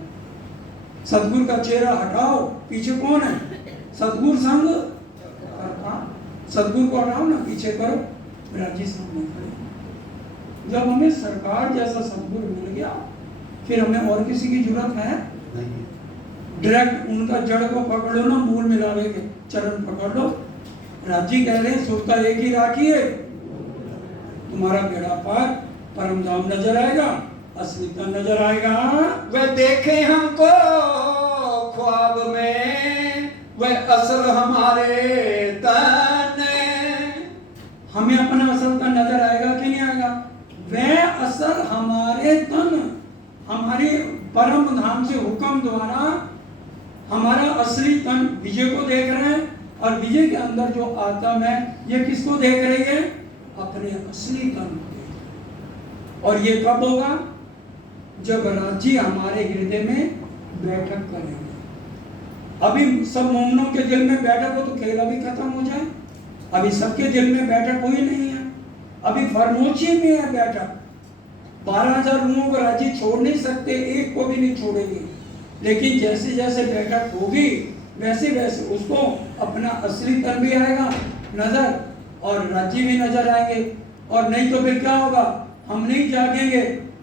सतगुर का चेहरा हटाओ, पीछे कौन है, सतगुर संग करता। सतगुर को हटाओ ना, पीछे करो, राज्य सामने खड़े। जब हमें सरकार जैसा सतगुर मिल गया, फिर हमें और किसी की जरूरत है नहीं। डायरेक्ट उनका जड़ को पकड़ लो ना, मूल मिलावे के चरण पकड़ लो। राज्य कह रहे हैं सुरता एक ही राखी है, तुम्हारा बेड़ा पार, परम धाम नजर आएगा, असलियत नजर आएगा। वह देखे हमको ख्वाब में, वह असल हमारे तन। हमें अपना असल तन नजर आएगा कि नहीं आएगा, वह असल हमारे तन, हमारी परम धाम से हुक्म द्वारा हमारा असली तन विजय को देख रहे हैं। और विजय के अंदर जो आत्मा है, ये किसको देख रही है, अपने असली तन को देखें। और ये कब होगा? जब राज्य हमारे हृदय में बैठक करेंगे। अभी सब मोमनों के दिल में बैठक हो तो खेल अभी खत्म हो जाए। अभी सबके दिल में बैठक हुई नहीं है, अभी फरमोशी में है बैठक। 12,000 रूहों को राज्य छोड़ नहीं सकते, एक को भी नहीं छोड़ेंगे। लेकिन जैसे जैसे बैठक होगी वैसे वैसे उसको अपना असली तन भी आएगा नजर और राज्य भी नजर आएंगे। और नहीं तो फिर क्या होगा? हम नहीं जागेंगे,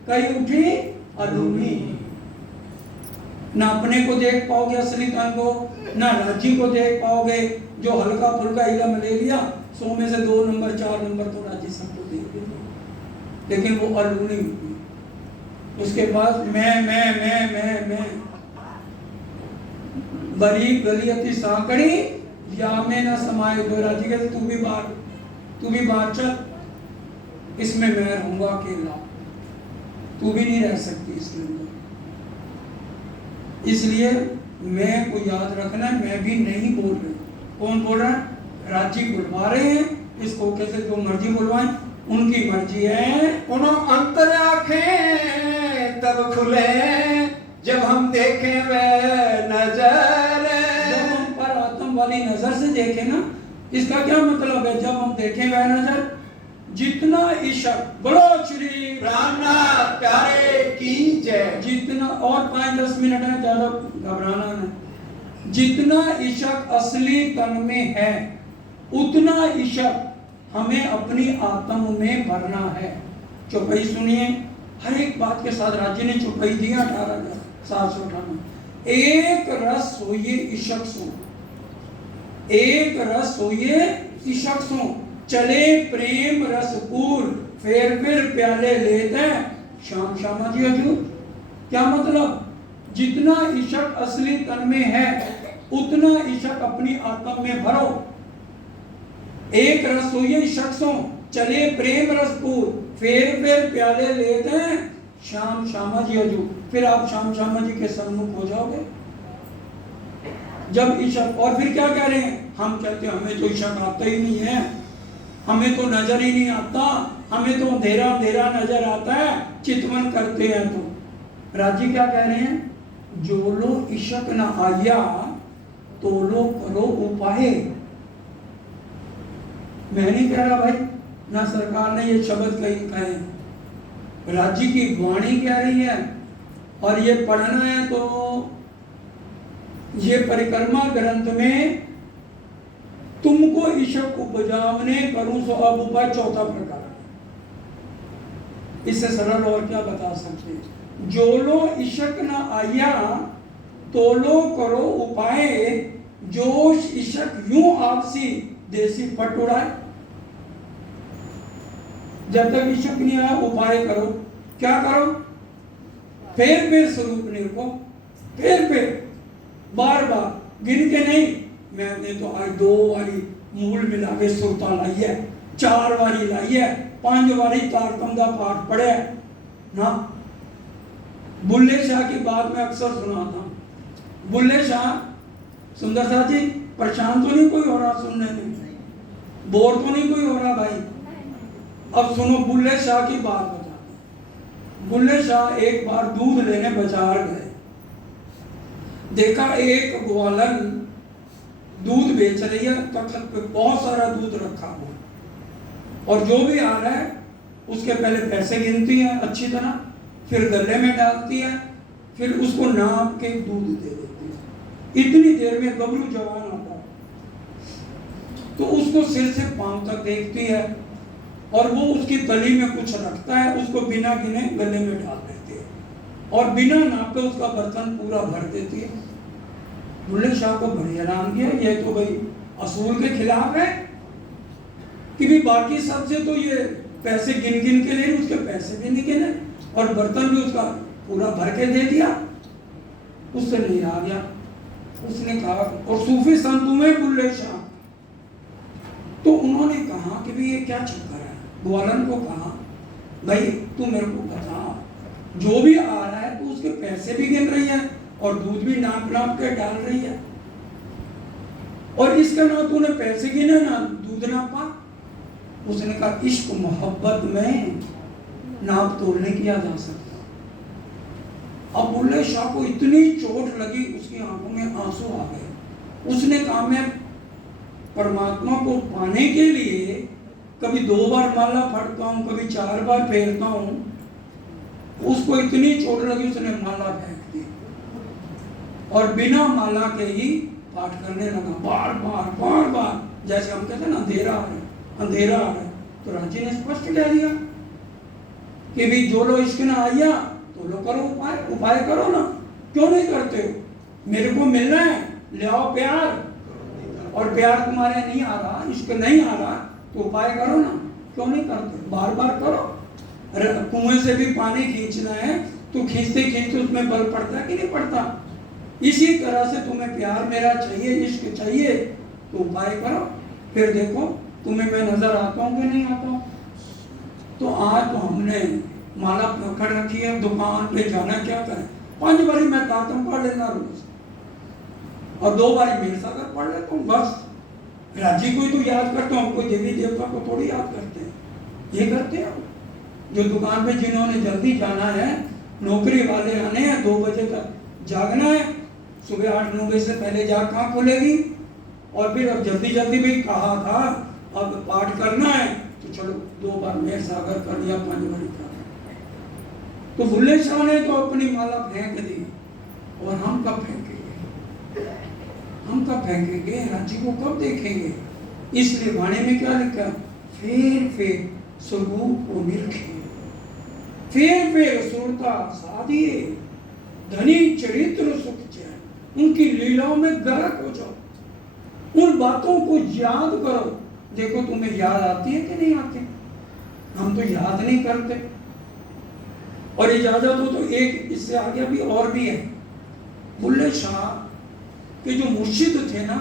कहीं उठी अधूरी। ना अपने को देख पाओगे असली तन को, ना राज्य को देख पाओगे। जो हल्का फुल्का इलम ले लिया, 100 में से 2 नंबर 4 नंबर तो राज्य सबको देख लेते, लेकिन वो अरूणी होती। उसके बाद मैं बड़ी गलियती साकड़ी या में ना समाये दो। राज्य कहते तू भी बाहर चल, इसमें मैं रहूंगा अकेला, तू भी नहीं रह सकती इसके अंदर। इसलिए मैं को याद रखना, मैं भी नहीं बोल रही। कौन बोल रहा है? राज्य बुलवा रहे हैं, इसको कैसे जो मर्जी बुलवाएं, उनकी मर्जी है। उन्होंने अंतर आंखें तब खुले जब हम देखें वह नजर। जब हम पर आत्म वाली नजर से देखें ना, इसका क्या मतलब है? जब हम देखें वह नजर, जितना इशक बोलो श्री प्राणनाथ प्यारे की जय। जितना और 5-10 मिनट है, ज्यादा घबराना नहीं। जितना इशक असली तन में है उतना इशक हमें अपनी आत्म में भरना है। चौपाई सुनिए, हर एक बात के साथ राज्य ने चौपाई दिया 18,758। एक रस सोइए इशक सो, एक रस सोइए इशक सो, चले प्रेम रस पूर, फिर प्याले लेते शाम शामा जी हजूर। क्या मतलब? जितना इशक असली तन में है उतना इशक अपनी आत्मा में भरो। एक रस सोइए इशक सो, चले प्रेम रस पूर, फिर प्याले लेते हैं श्याम श्यामा जी हजूर। फिर आप श्याम श्यामा जी के सम्मुख हो जाओगे जब इशक। और फिर क्या कह रहे हैं? हम कहते हैं हमें तो इशक आता ही नहीं है, हमें तो नजर ही नहीं आता, हमें तो अंधेरा अंधेरा नजर आता है, चितवन करते हैं। तो राजी क्या कह रहे हैं? जो लो इशक न आया तो लो करो उपाय। मैं नहीं कह रहा भाई, ना सरकार ने ये शब्द कहे, राज्य की वाणी कह रही है। और ये पढ़ना है तो ये परिक्रमा ग्रंथ में तुमको इशक उपजावने करूं सो अब उपाय 4था प्रकार। इससे सरल और क्या बता सकते हैं? जो लो इशक न आया तो लो करो उपाय, जोश इशक यूं आपसी देसी पट उड़ाए। जब तक इशक नहीं आया उपाय करो। क्या करो? फिर स्वरूप निर्को, फिर बार बार गिन के नहीं। मैंने तो आज 2 वाली मूल मिला के सुरता लाई है, 4 वाली लाई है, 5 वाली तारतम का पाठ पढ़े ना। बुल्ले शाह की बात मैं अक्सर सुनाता हूँ। बुल्ले शाह, सुंदर शाह जी परेशान तो नहीं कोई हो रहा सुनने में? बोर तो नहीं कोई हो रहा भाई? अब सुनो बुल्ले शाह की बात बता। बुल्ले शाह एक बार दूध लेने बाजार गए, देखा एक ग्वालन दूध बेच रही है, तख्त पे बहुत सारा दूध रखा हुआ, और जो भी आ रहा है उसके पहले पैसे गिनती है अच्छी तरह, फिर गले में डालती है, फिर उसको नाप के दूध दे देती है। इतनी देर में गबरू जवान आता है तो उसको सिर से पांव तक देखती है, और वो उसकी तली में कुछ रखता है, उसको बिना गिने गले में डाल देती है, और बिना नापे उसका बर्तन पूरा भर देती है। बुल्ले शाह को बड़ी हैरान किया, ये तो भाई असूल के खिलाफ है कि भी बाकी सबसे तो ये पैसे गिन गिन के ले, उसके पैसे भी नहीं गिने और बर्तन भी उसका पूरा भर के दे दिया। उससे नहीं आ गया। उसने कहा, और सूफी संत में बुल्ले शाह, तो उन्होंने कहा कि भी ये क्या चक्कर है। ग्वालन को कहा, भाई तू मेरे को बता, जो भी आ रहा है तो उसके पैसे भी गिन रही है और दूध भी नाप नाप के डाल रही है, और इसका ना तूने पैसे गिने ना दूध नापा, उसने कहा इश्क मोहब्बत में नाप तोल नहीं किया जा सकता। अब बुल्ले शाह को इतनी चोट लगी, उसकी आंखों में आंसू आ गए। उसने कहा मैं परमात्मा को पाने के लिए कभी 2 बार माला फटता हूँ, कभी 4 बार फेरता हूँ। उसको इतनी चोट लगी, उसने माला फेंक दी और बिना माला के ही पाठ करने लगा, बार बार बार बार। जैसे हम कहते हैं ना अंधेरा आ रहा है, अंधेरा आ रहा है। तो राजी ने स्पष्ट कह दिया कि भी जो लो इश्क ना आया तो लो करो उपाय, उपाय करो ना, क्यों नहीं करते हो? मेरे को मिलना है, ले आओ प्यार, और प्यार तुम्हारे नहीं आ रहा, इश्क नहीं आ रहा, तो उपाय करो ना, क्यों नहीं करते? बार बार करो। अरे कुएं से भी पानी खींचना है तो खींचते खींचते उसमें बल पड़ता है कि नहीं पड़ता? इसी तरह से तुम्हें प्यार मेरा चाहिए, इश्क चाहिए, तो उपाय करो, फिर देखो तुम्हें मैं नजर आता हूँ कि नहीं आता हूँ। तो आज तो हमने माला पकड़ रखी है, दुकान पे जाना क्या करें? 5 बारी मैं तातम पढ़ लेना रोज और 2 बारी मीर सागर पढ़ लेता हूँ, बस। राजी को ही तो याद करता हूँ, कोई देवी देवता को थोड़ी याद करते हैं। ये करते हैं जो दुकान पे जिन्होंने जल्दी जाना है, नौकरी वाले आने हैं, 2 बजे तक जागना है, सुबह 8-9 बजे से पहले जाग कहाँ खुलेगी? और फिर अब जल्दी जल्दी भी कहा था अब पाठ करना है तो चलो 2 बार मेर सागर कर लिया, 5 बारी कर। तो बुल्ले शाह ने तो अपनी माला फेंक दी, और हम कब फेंकेंगे? हम कब फेंकेंगे? राजी को कब देखेंगे? इसलिए वाणी में क्या लिखा? फेर फेर स्वरूप को निरखे, फेर फेर सुरता साधिए, धनी चरित्र सुख चैन। उनकी लीलाओं में गर्क हो जाओ, उन बातों को याद करो। देखो तुम्हें याद आती है कि नहीं आती? हम तो याद नहीं करते। और इजाजत हो तो एक इससे आगे भी और भी है। बुल्ले शाह के जो मुर्शिद थे ना,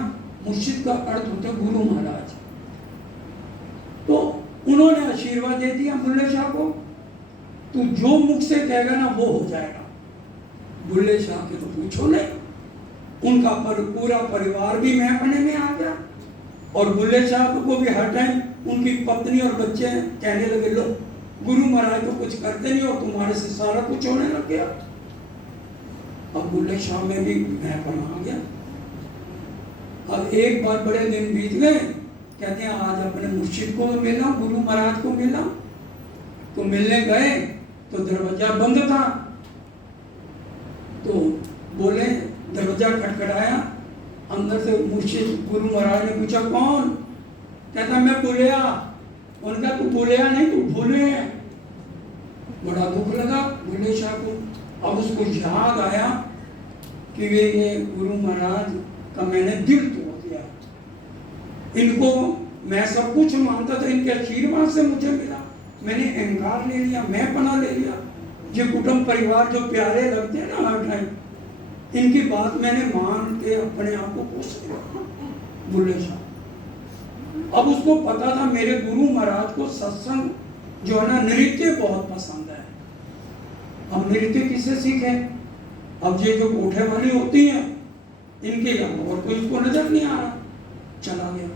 मुर्शिद का अर्थ होता है गुरु महाराज। तो उन्होंने आशीर्वाद दे दिया बुल्ले शाह को, तू जो मुख से कहेगा ना वो हो जाएगा। बुल्ले शाह के तो पूछो नहीं, उनका पूरा परिवार भी महकने में आ गया। और बुल्ले शाह को भी हर टाइम उनकी पत्नी और बच्चे कहने लगे, लो गुरु महाराज तो कुछ करते नहीं और तुम्हारे से सारा कुछ होने लग गया। अब बुल्ले शाह में भी महकन आ गया। अब एक बार बड़े दिन बीत गए, कहते हैं आज अपने मुर्शिद को मिला, गुरु महाराज को मिला। तो मिलने गए तो दरवाजा बंद था। तो बोले, दरवाजा खटखटाया, अंदर से मुर्शिद गुरु महाराज ने पूछा कौन? कहता मैं बुलिया। उनका तू बुलिया नहीं, तू भूले हैं। बड़ा दुख लगा बुल्ले शाह को। अब उसको याद आया कि वे ये गुरु महाराज का मैंने दिल तोड़ दिया, इनको मैं सब कुछ मानता था, इनके आशीर्वाद से मुझे मिला, मैंने अहंकार ले लिया, मैं पना ले लिया। ये कुटुंब परिवार जो प्यारे लगते हैं ना हर टाइम, इनकी बात मैंने मान के अपने आप को कोस लिया। बुल्ले शाह अब उसको पता था मेरे गुरु महाराज को सत्संग जो है ना, नृत्य बहुत पसंद है। अब नृत्य किससे सीखे? अब ये जो कोठे वाली होती हैं इनके यहाँ, और कोई इसको नजर नहीं आ रहा। चला गया,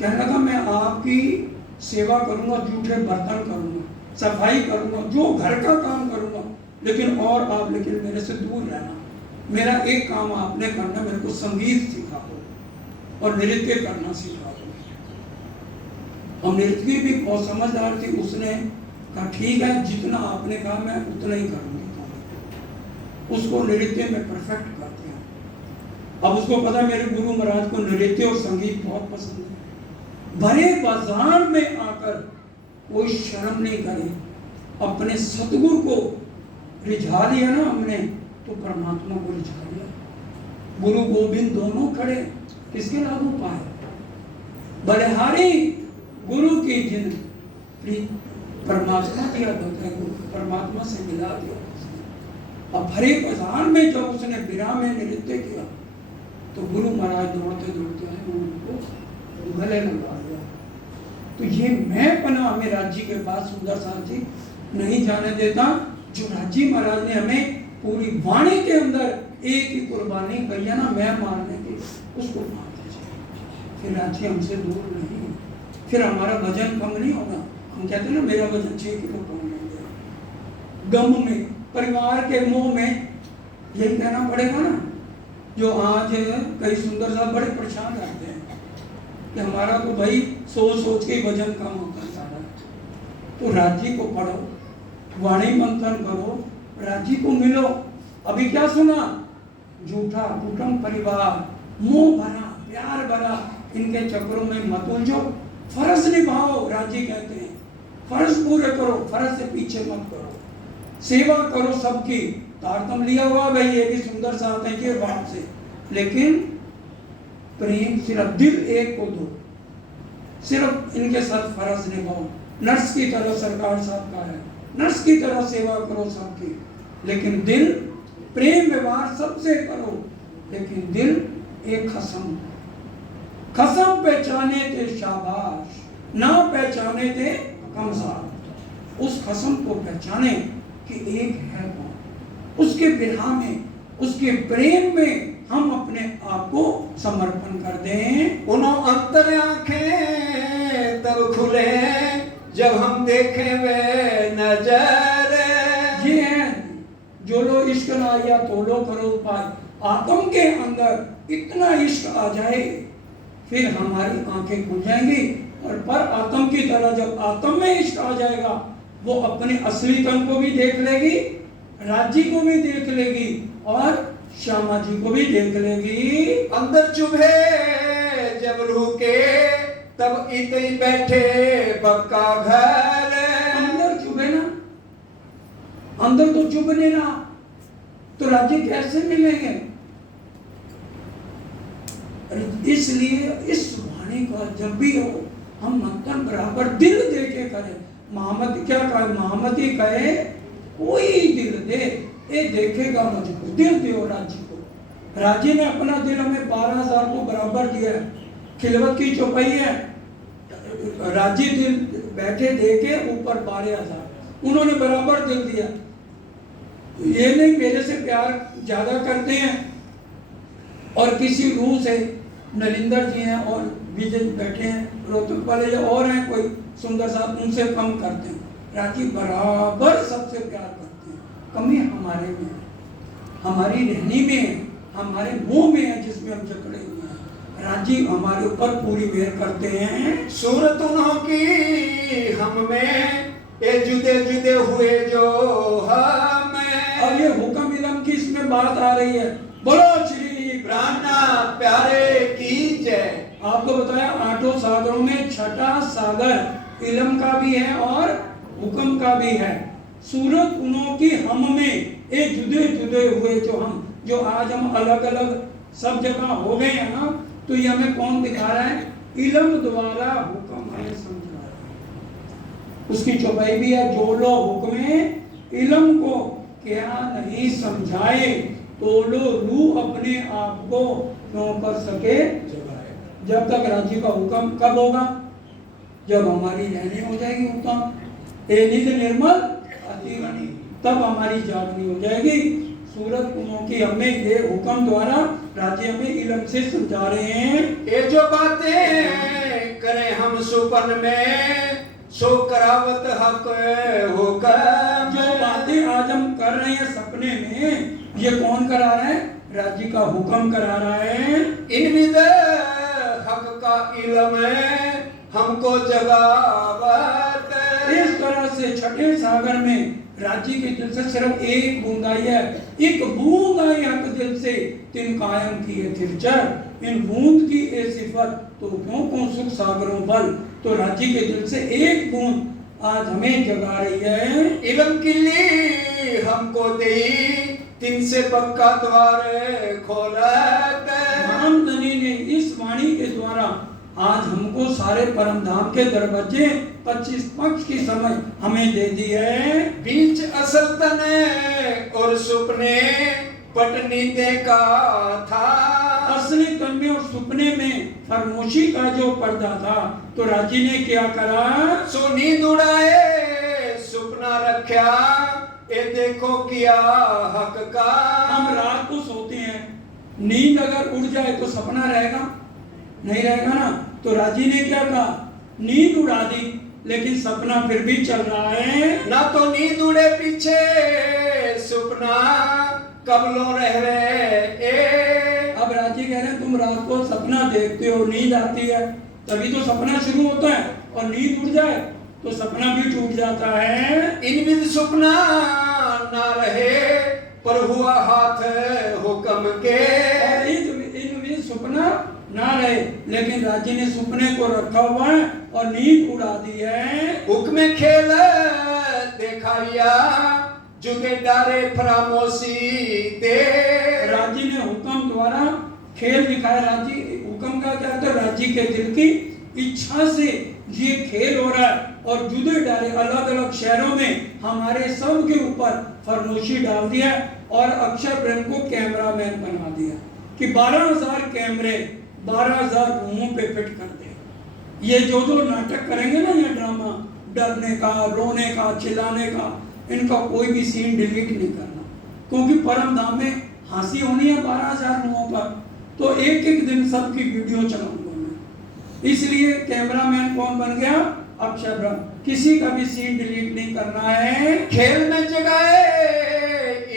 कहने लगा मैं आपकी सेवा करूंगा, जूठे बर्तन करूंगा, सफाई करूंगा, जो घर का काम करूंगा, लेकिन लेकिन मेरे से दूर रहना। मेरा एक काम आपने करना, मेरे को संगीत सिखा दो और नृत्य करना सिखा दो। और नृत्य भी बहुत समझदार थी, उसने कहा ठीक है, जितना आपने कहा मैं उतना ही करूंगी। उसको नृत्य में परफेक्ट कर दिया। अब उसको पता मेरे गुरु महाराज को नृत्य और संगीत बहुत पसंद है। भरे बाजार में आकर कोई शर्म नहीं करे, अपने सतगुरु को रिझा लिया ना हमने, तो परमात्मा को रिझा लिया। गुरु गोविंद दोनों खड़े, किसके लागू पाए? बलिहारी गुरु की जिन परमात्मा की आदत है, परमात्मा से मिला दिया। अब भरे बाजार में जब उसने बिना में नृत्य किया तो गुरु महाराज दौड़ते दौड़ते आए, उनको गले लगा दिया। तो ये मैं पना हमें राज्य के बाद सुंदर साथ जी नहीं जाने देता। जो राज्य महाराज ने हमें पूरी वाणी के अंदर एक ही कुर्बानी कही है ना, मैं मारने की, उसको मार दीजिए, फिर राज्य हमसे दूर नहीं। फिर हमारा वजन कम नहीं होगा। हम कहते हैं ना मेरा वजन 6 किलो कम हो गया। गम में, परिवार के मोह में, यही कहना पड़ेगा ना। जो आज कई सुंदर साहब बड़े परेशान रहते हैं कि हमारा तो भाई सोच के वजन कम होता जा रहा है। तो राज्य को पढ़ो, वाणी मंथन करो, राज्य को मिलो। अभी क्या सुना? झूठा कुटुंब परिवार, मोह भरा, प्यार भरा, इनके चक्रों में मत उलझो। फर्ज निभाओ, राज्य कहते हैं फर्ज पूरे करो, फर्ज से पीछे मत करो। सेवा करो सबकी। तारतम लिया हुआ भाई, ये भी सुंदर साथ है कि बात से, लेकिन प्रेम सिर्फ दिल एक को दो, सिर्फ इनके साथ फर्ज निभाओ। नर्स की तरह सरकार साहब का है, नर्स की तरह सेवा करो सबकी, लेकिन दिल प्रेम व्यवहार सबसे करो, लेकिन दिल एक खसम। खसम पहचाने थे शाबाश, ना पहचाने थे कमसार। उस खसम को पहचाने कि एक है कौन, उसके बिरहा में, उसके प्रेम में हम अपने आप को समर्पण कर दें। उन्हों अंतर आंखें तब खुले जब हम देखें वे नजर। ये है जो लो इश्क लाया तो लो करो उपाय। आत्म के अंदर इतना इश्क आ जाए फिर हमारी आंखें खुल जाएंगी। और पर आत्म की तरह जब आत्म में इश्क आ जाएगा वो अपने असली तन को भी देख लेगी, राज्य को भी देख लेगी और श्यामा जी को भी देख लेगी। अंदर चुभे जब रूह के तब इतने बैठे पक्का घर। अंदर चुभे ना, अंदर तो चुभने ना, तो राज्य कैसे मिलेंगे? इसलिए इस वाणी का जब भी हो हम मंथन बराबर दिल दे के करें। महामती क्या कहे? महामती कहे कोई दिल दे, ये देखेगा मुझको। दिल दो राज्य को। राज्य ने अपना दिल हमें 12,000 को बराबर दिया है। खिलवत की चौपाई है, राज्य दिल बैठे दे के ऊपर 12,000 उन्होंने बराबर दिल दिया। ये नहीं मेरे से प्यार ज्यादा करते हैं और किसी रूह से नलिंदर जी हैं और विजय बैठे हैं, रोहतक वाले जो और हैं कोई सुंदर साहब, उनसे कम करते हैं। राजी बराबर सबसे प्यार करते हैं। कमी हमारे में है, हमारी रहनी में है, हमारे मुंह में है जिसमें हम जकड़े हुए हैं। राजी हमारे ऊपर पूरी मेहर करते हैं। सूरत उन्हों की हम में ये जुदे जुदे हुए जो हम। और ये हुक्म इलम की इसमें बात आ रही है। बोलो श्री प्राणा प्यारे की जय। आपको बताया आठों सागरों में छठा सागर इलम का भी है और हुक्म का भी है। सूरत उन्हों की हम में ये जुदे जुदे हुए जो आज हम अलग अलग सब जगह हो गए हैं ना, तो ये हमें कौन दिखा रहा है? इलम द्वारा हुक्म हमें समझा रहा है। उसकी चौपाई भी है, जो लो हुक्मे इलम को क्या नहीं समझाए, तो लो रूह अपने आप को क्यों कर सके जगाए। जब तक राज्य का हुक्म कब होगा? जब हमारी रहनी हो जाएगी उत्तम, ए निध निर्मल अतिरणी, तब हमारी जागनी हो जाएगी। सूरत उन्हों की हमें ये हुक्म द्वारा राज्य हमें इलम से समझा रहे हैं। ये जो बातें करें हम सुपन में सो करावत हक हुक्म। जो बातें आज हम कर रहे हैं सपने में, ये कौन करा रहा है? राज्य का हुक्म करा रहा है। इन विद हक का इल्म हमको जगावत। इस तरह से छठे सागर में राज्य के दिल से सिर्फ एक बूंद आई है। एक बूंद आई हक दिल से तिन कायम किए फिर चर। इन बूंद की ए सिफत तो क्यों कौन सुख सागरों बल। तो राज्य के दिल से एक बूंद आज हमें जगा रही है। इल्म किल्ली हमको दे तिन से पक्का द्वार खोलत। रामधनी ने इस वाणी के द्वारा आज हमको सारे परम धाम के दरवाजे 25 पक्ष की समझ हमें दे दी है। बीच असल तने और सुपने पटनी दे का था। असली तन में और सुपने में फरमोशी का जो पर्दा था, तो राजी ने क्या करा? सो नींद उड़ाए सुपना रखा, ये देखो किया हक का। हम रात को सोते हैं, नींद अगर उड़ जाए तो सपना रहेगा? नहीं रहेगा ना। तो राजी ने क्या कहा? नींद उड़ा दी, लेकिन सपना फिर भी चल रहा है। ना तो नींद उड़े पीछे सपना कब लो रह ए। अब राजी कह रहे हैं तुम रात को सपना देखते हो, नींद आती है, तभी तो सपना शुरू होता है, और नींद उड़ जाए तो सपना भी टूट जाता है। इन विध सपना ना रहे पर हुआ हाथ हुक्म के। और इन विध सपना ना रहे, लेकिन राजी ने सपने को रखा हुआ है और नींद उड़ा दी है। हुक्म खेल देखाया जुगे डारे फरामोशी दे। राजी ने हुक्म द्वारा खेल दिखाया। राजी हुक्म का क्या था? राजी के दिल की इच्छा से ये खेल हो रहा है, और जुदे डाले अलग अलग शहरों में हमारे सब के ऊपर फरमोशी डाल दिया, और अक्षर प्रेम को कैमरामैन बना दिया कि 12,000 कैमरे 12,000 रूमों पे फिट कर दे। ये जो नाटक करेंगे ना, ये ड्रामा, डरने का, रोने का, चिल्लाने का, इनका कोई भी सीन डिलीट नहीं करना, क्योंकि परम धाम में हंसी होनी है 12,000 लोगों पर, तो एक एक दिन सबकी वीडियो चलाऊंगा मैं। इसलिए कैमरामैन कौन बन गया? अक्षर ब्रह्म। किसी का भी सीन डिलीट नहीं करना है। खेल में जगाए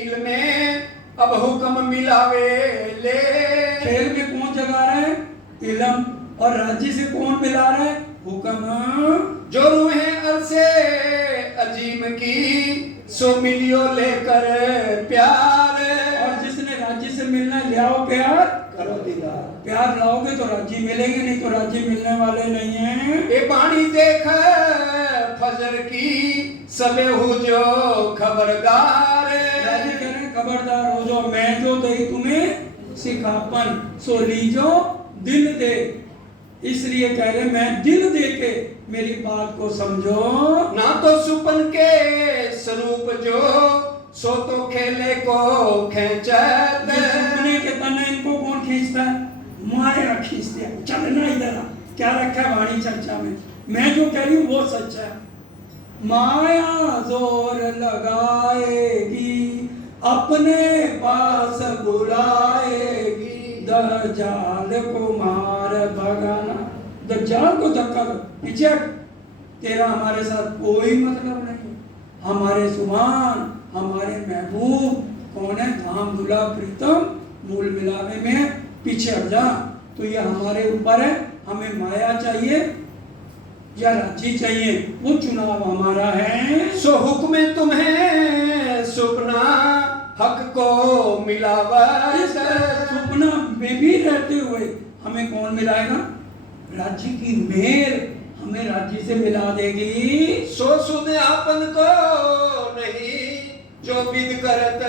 इल्मे अब हुक्म मिलावे ले। खेल में कौन जगा रहा है? इलम। और राज्य से कौन मिला रहा है? हुक्म। जो रूहें अरसे अजीम की सो मिलियो लेकर प्यार। और जिसने राज्य से मिलना है, ले आओ प्यार, करो दीदार। प्यार लाओगे तो राज्य मिलेंगे, नहीं तो राज्य मिलने वाले नहीं हैं। ए पानी देख फजर की सबे हो जो खबरदार। राज्य कह रहे हैं खबरदार हो जो, मैं जो दई तुम्हें सिखापन सो लीजो दिल दे। इसलिए कह रहे मैं दिल दे के मेरी बात को समझो। ना तो सुपन के स्वरूप जो सो तो खेले को खेचत। सुपने के तने इनको कौन खींचता है? माया खींचते हैं। चलना इधर आ, क्या रखा है वाणी चर्चा में? मैं जो कह रही हूँ वो सच है। माया जोर लगाएगी अपने पास बुलाएगी, दज्जाल को मार भगाना। दज्जाल को धक्का दो, पीछे तेरा हमारे साथ कोई मतलब नहीं। हमारे सुभान, हमारे महबूब कौन है? धाम दुला प्रीतम मूल मिलावे में पीछे हट जा। तो ये हमारे ऊपर है, हमें माया चाहिए या राजी चाहिए, वो चुनाव हमारा है। सो हुक्म तुम्हें सुपना हक को मिलावा। सुपना में भी रहते हुए हमें कौन मिलाएगा? राज्य की मेहर हमें राज्य से मिला देगी। सो सुध आपन को नहीं जो विद करत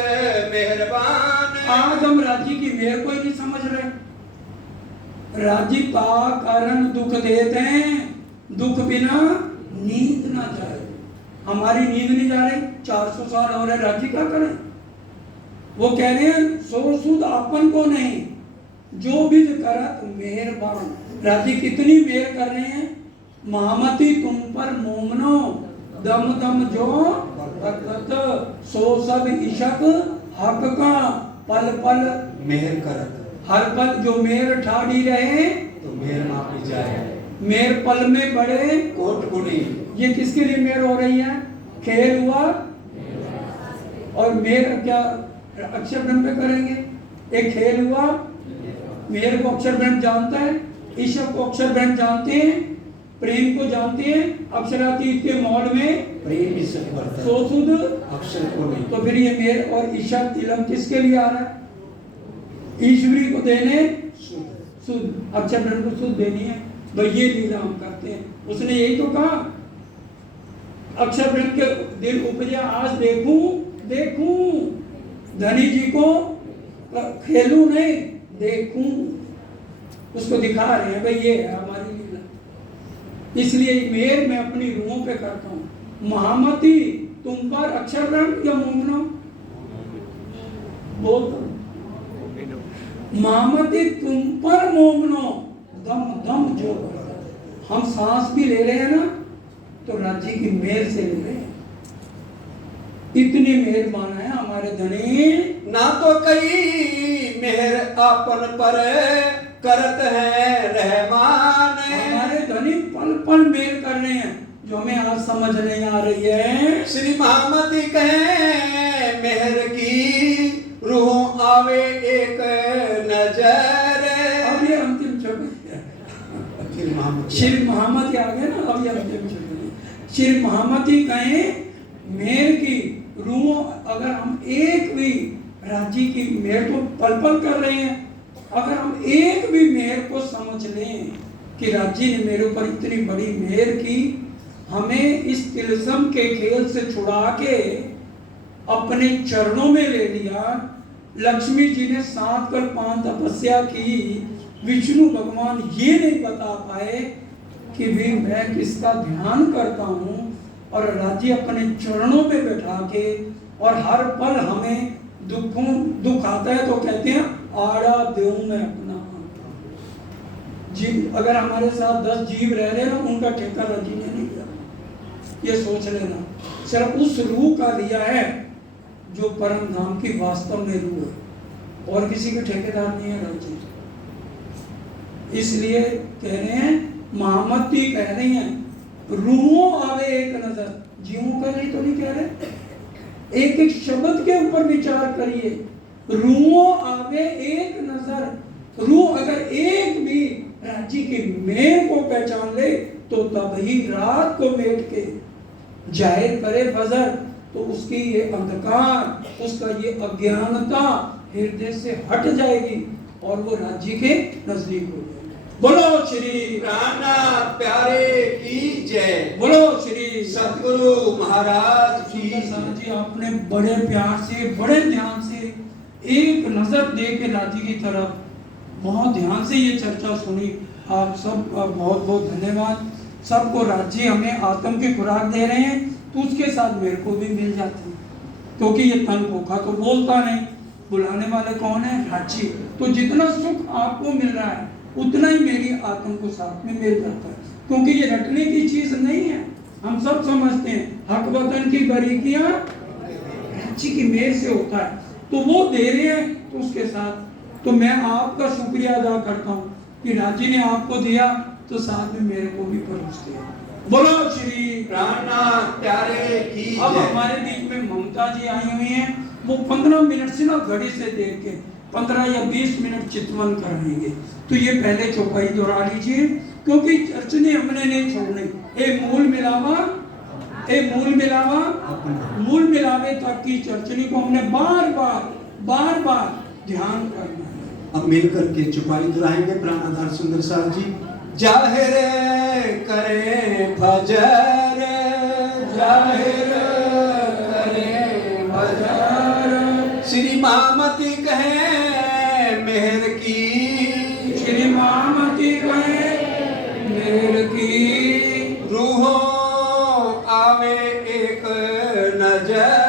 मेहरबान। आज हम राज्य की मेहर को ही नहीं समझ रहे। राज्य पा कारण दुख देते हैं, दुख बिना नींद ना जाए। हमारी नींद नहीं जा रही, 400 साल हो रहे, राज्य क्या करें? वो कह रहे हैं सो सुध आपन को नहीं जो विद करत मेहरबान। राज्य कितनी मेहर कर रहे हैं। महामती तुम पर मोमनो दम दम जो बरकत, सो सब इशक हक का पल पल मेहर करत। हर पल जो मेहर ठाड़ी रहे तो मेहर मापी जाए। मेहर पल में बड़े कोट गुणी। ये किसके लिए मेहर हो रही है? खेल हुआ और मेहर क्या अक्षर ब्रह्म पे करेंगे। एक खेल हुआ, मेहर को अक्षर ब्रह्म जानता है, ईश्वर को अक्षर ब्रह्म जानते हैं, प्रेम को जानते हैं। अक्षरातीत के मॉल में प्रेम ईश्वर करता है, सो सुध अक्षर को नहीं। तो फिर ये मेहर और ईश्वर इलम किसके लिए आ रहा है? ईश्वरी को देने शुद्ध, अक्षर ब्रह्म को शुद्ध देनी है। भाई ये लीला हम करते हैं। उसने यही तो कहा अक्षर ब्रह्म के दिल उपजा आज देखूं देखूं, धनी जी को खेलूं नहीं देखूं। उसको दिखा रहे हैं भाई ये है हमारी लीला। इसलिए मेहर मैं अपनी रूहों पे करता हूँ। महामती तुम पर अक्षर ब्रह्म या मोमनो बोल दो। महामती तुम पर मोमनो दम दम जो। हम सांस भी ले रहे हैं ना, तो राज्य की मेहर से ले रहे हैं। इतने मेहरबान है हमारे धनी। ना तो कई मेहर आपन पर करत है रहमान। हमारे धनी पल पल मेल कर रहे हैं जो हमें आज समझ नहीं आ रही है। श्री महामती कहे मेहर की रूह आवे एक नजर। अब ये अंतिम छवि है। श्री महामती आ गए ना, अब ये अंतिम छवि। श्री महामती कहे मेहर की रूह, अगर हम एक भी राज्य की मेहर तो पल पल कर रहे हैं, अगर हम एक भी मेहर को समझ लें कि राज्य ने मेरे ऊपर इतनी बड़ी मेहर की, हमें इस तिलस्म के खेल से छुड़ा के अपने चरणों में ले लिया। लक्ष्मी जी ने 7 कल 5 तपस्या की, विष्णु भगवान ये नहीं बता पाए कि भी मैं किसका ध्यान करता हूँ, और राज्य अपने चरणों में बैठा के, और हर पल हमें दुख आता है तो कहते हैं आड़ा देऊं मैं अपना जीव। अगर हमारे साथ 10 जीव रह रहे ना, उनका ठेका राज्य ने नहीं लिया, ये सोच लेना। सिर्फ उस रूह का लिया है जो परम धाम की वास्तव में रूह है, और किसी के ठेकेदार नहीं है राज्य। इसलिए कह रहे हैं, महामती कह रही हैं रूहों आवे एक नजर, जीवों का नहीं तो नहीं कह रहे, एक एक शब्द के ऊपर विचार करिए। रूहों आवे एक नजर, रूह अगर एक भी राज्य की मेल को पहचान ले तो तब ही रात को मेट के जाहिर करे फजर, तो उसकी ये अंधकार, उसका ये अज्ञानता हृदय से हट जाएगी और वो राज्य के नजदीक हो जाएगी। बोलो श्री प्राणनाथ प्यारे की जय। बोलो श्री सतगुरु महाराज की सुंदर जी, आपने बड़े प्यार से, बड़े ध्यान से एक नजर दे के राज्य की तरफ बहुत ध्यान से ये चर्चा सुनी। आप सब बहुत बहुत धन्यवाद। सबको राज्य हमें आत्म की खुराक दे रहे हैं, तो उसके साथ मेरे को भी मिल जाती है, क्योंकि ये तन भूखा तो बोलता नहीं, बुलाने वाले कौन है? राज्य। तो जितना सुख आपको मिल रहा है उतना ही मेरी आत्म को साथ में मिल जाता है, क्योंकि ये रटने की चीज नहीं है। हम सब समझते हैं हक वतन की बरीकियां राज्य की मेहर से होता है, तो वो दे रहे हैं, तो उसके साथ तो मैं आपका शुक्रिया अदा करता हूँ कि राज्य ने आपको दिया तो साथ में मेरे को भी परोस दिया। बोलो श्री प्राणनाथ प्यारे की अब जय। हमारे बीच में ममता जी आई हुई हैं, वो 15 मिनट से ना घड़ी से देख के 15 या 20 मिनट चितवन करेंगे, तो ये पहले चौपाई दोहरा लीजिए, क्योंकि चर्च ने हमने नहीं छोड़नी। ए मूल मिलावे तक की चर्चनी को हमने बार बार ध्यान करना है। अब मिलकर के चौपाई दोहराएंगे। प्राणाधार सुंदर साहब जी। जाहिर करे फजर, जाहिर करे फजर, श्री महामती कहे मेहर की, श्री महामती कहे मेहर की, रूहों आवे एक नजर।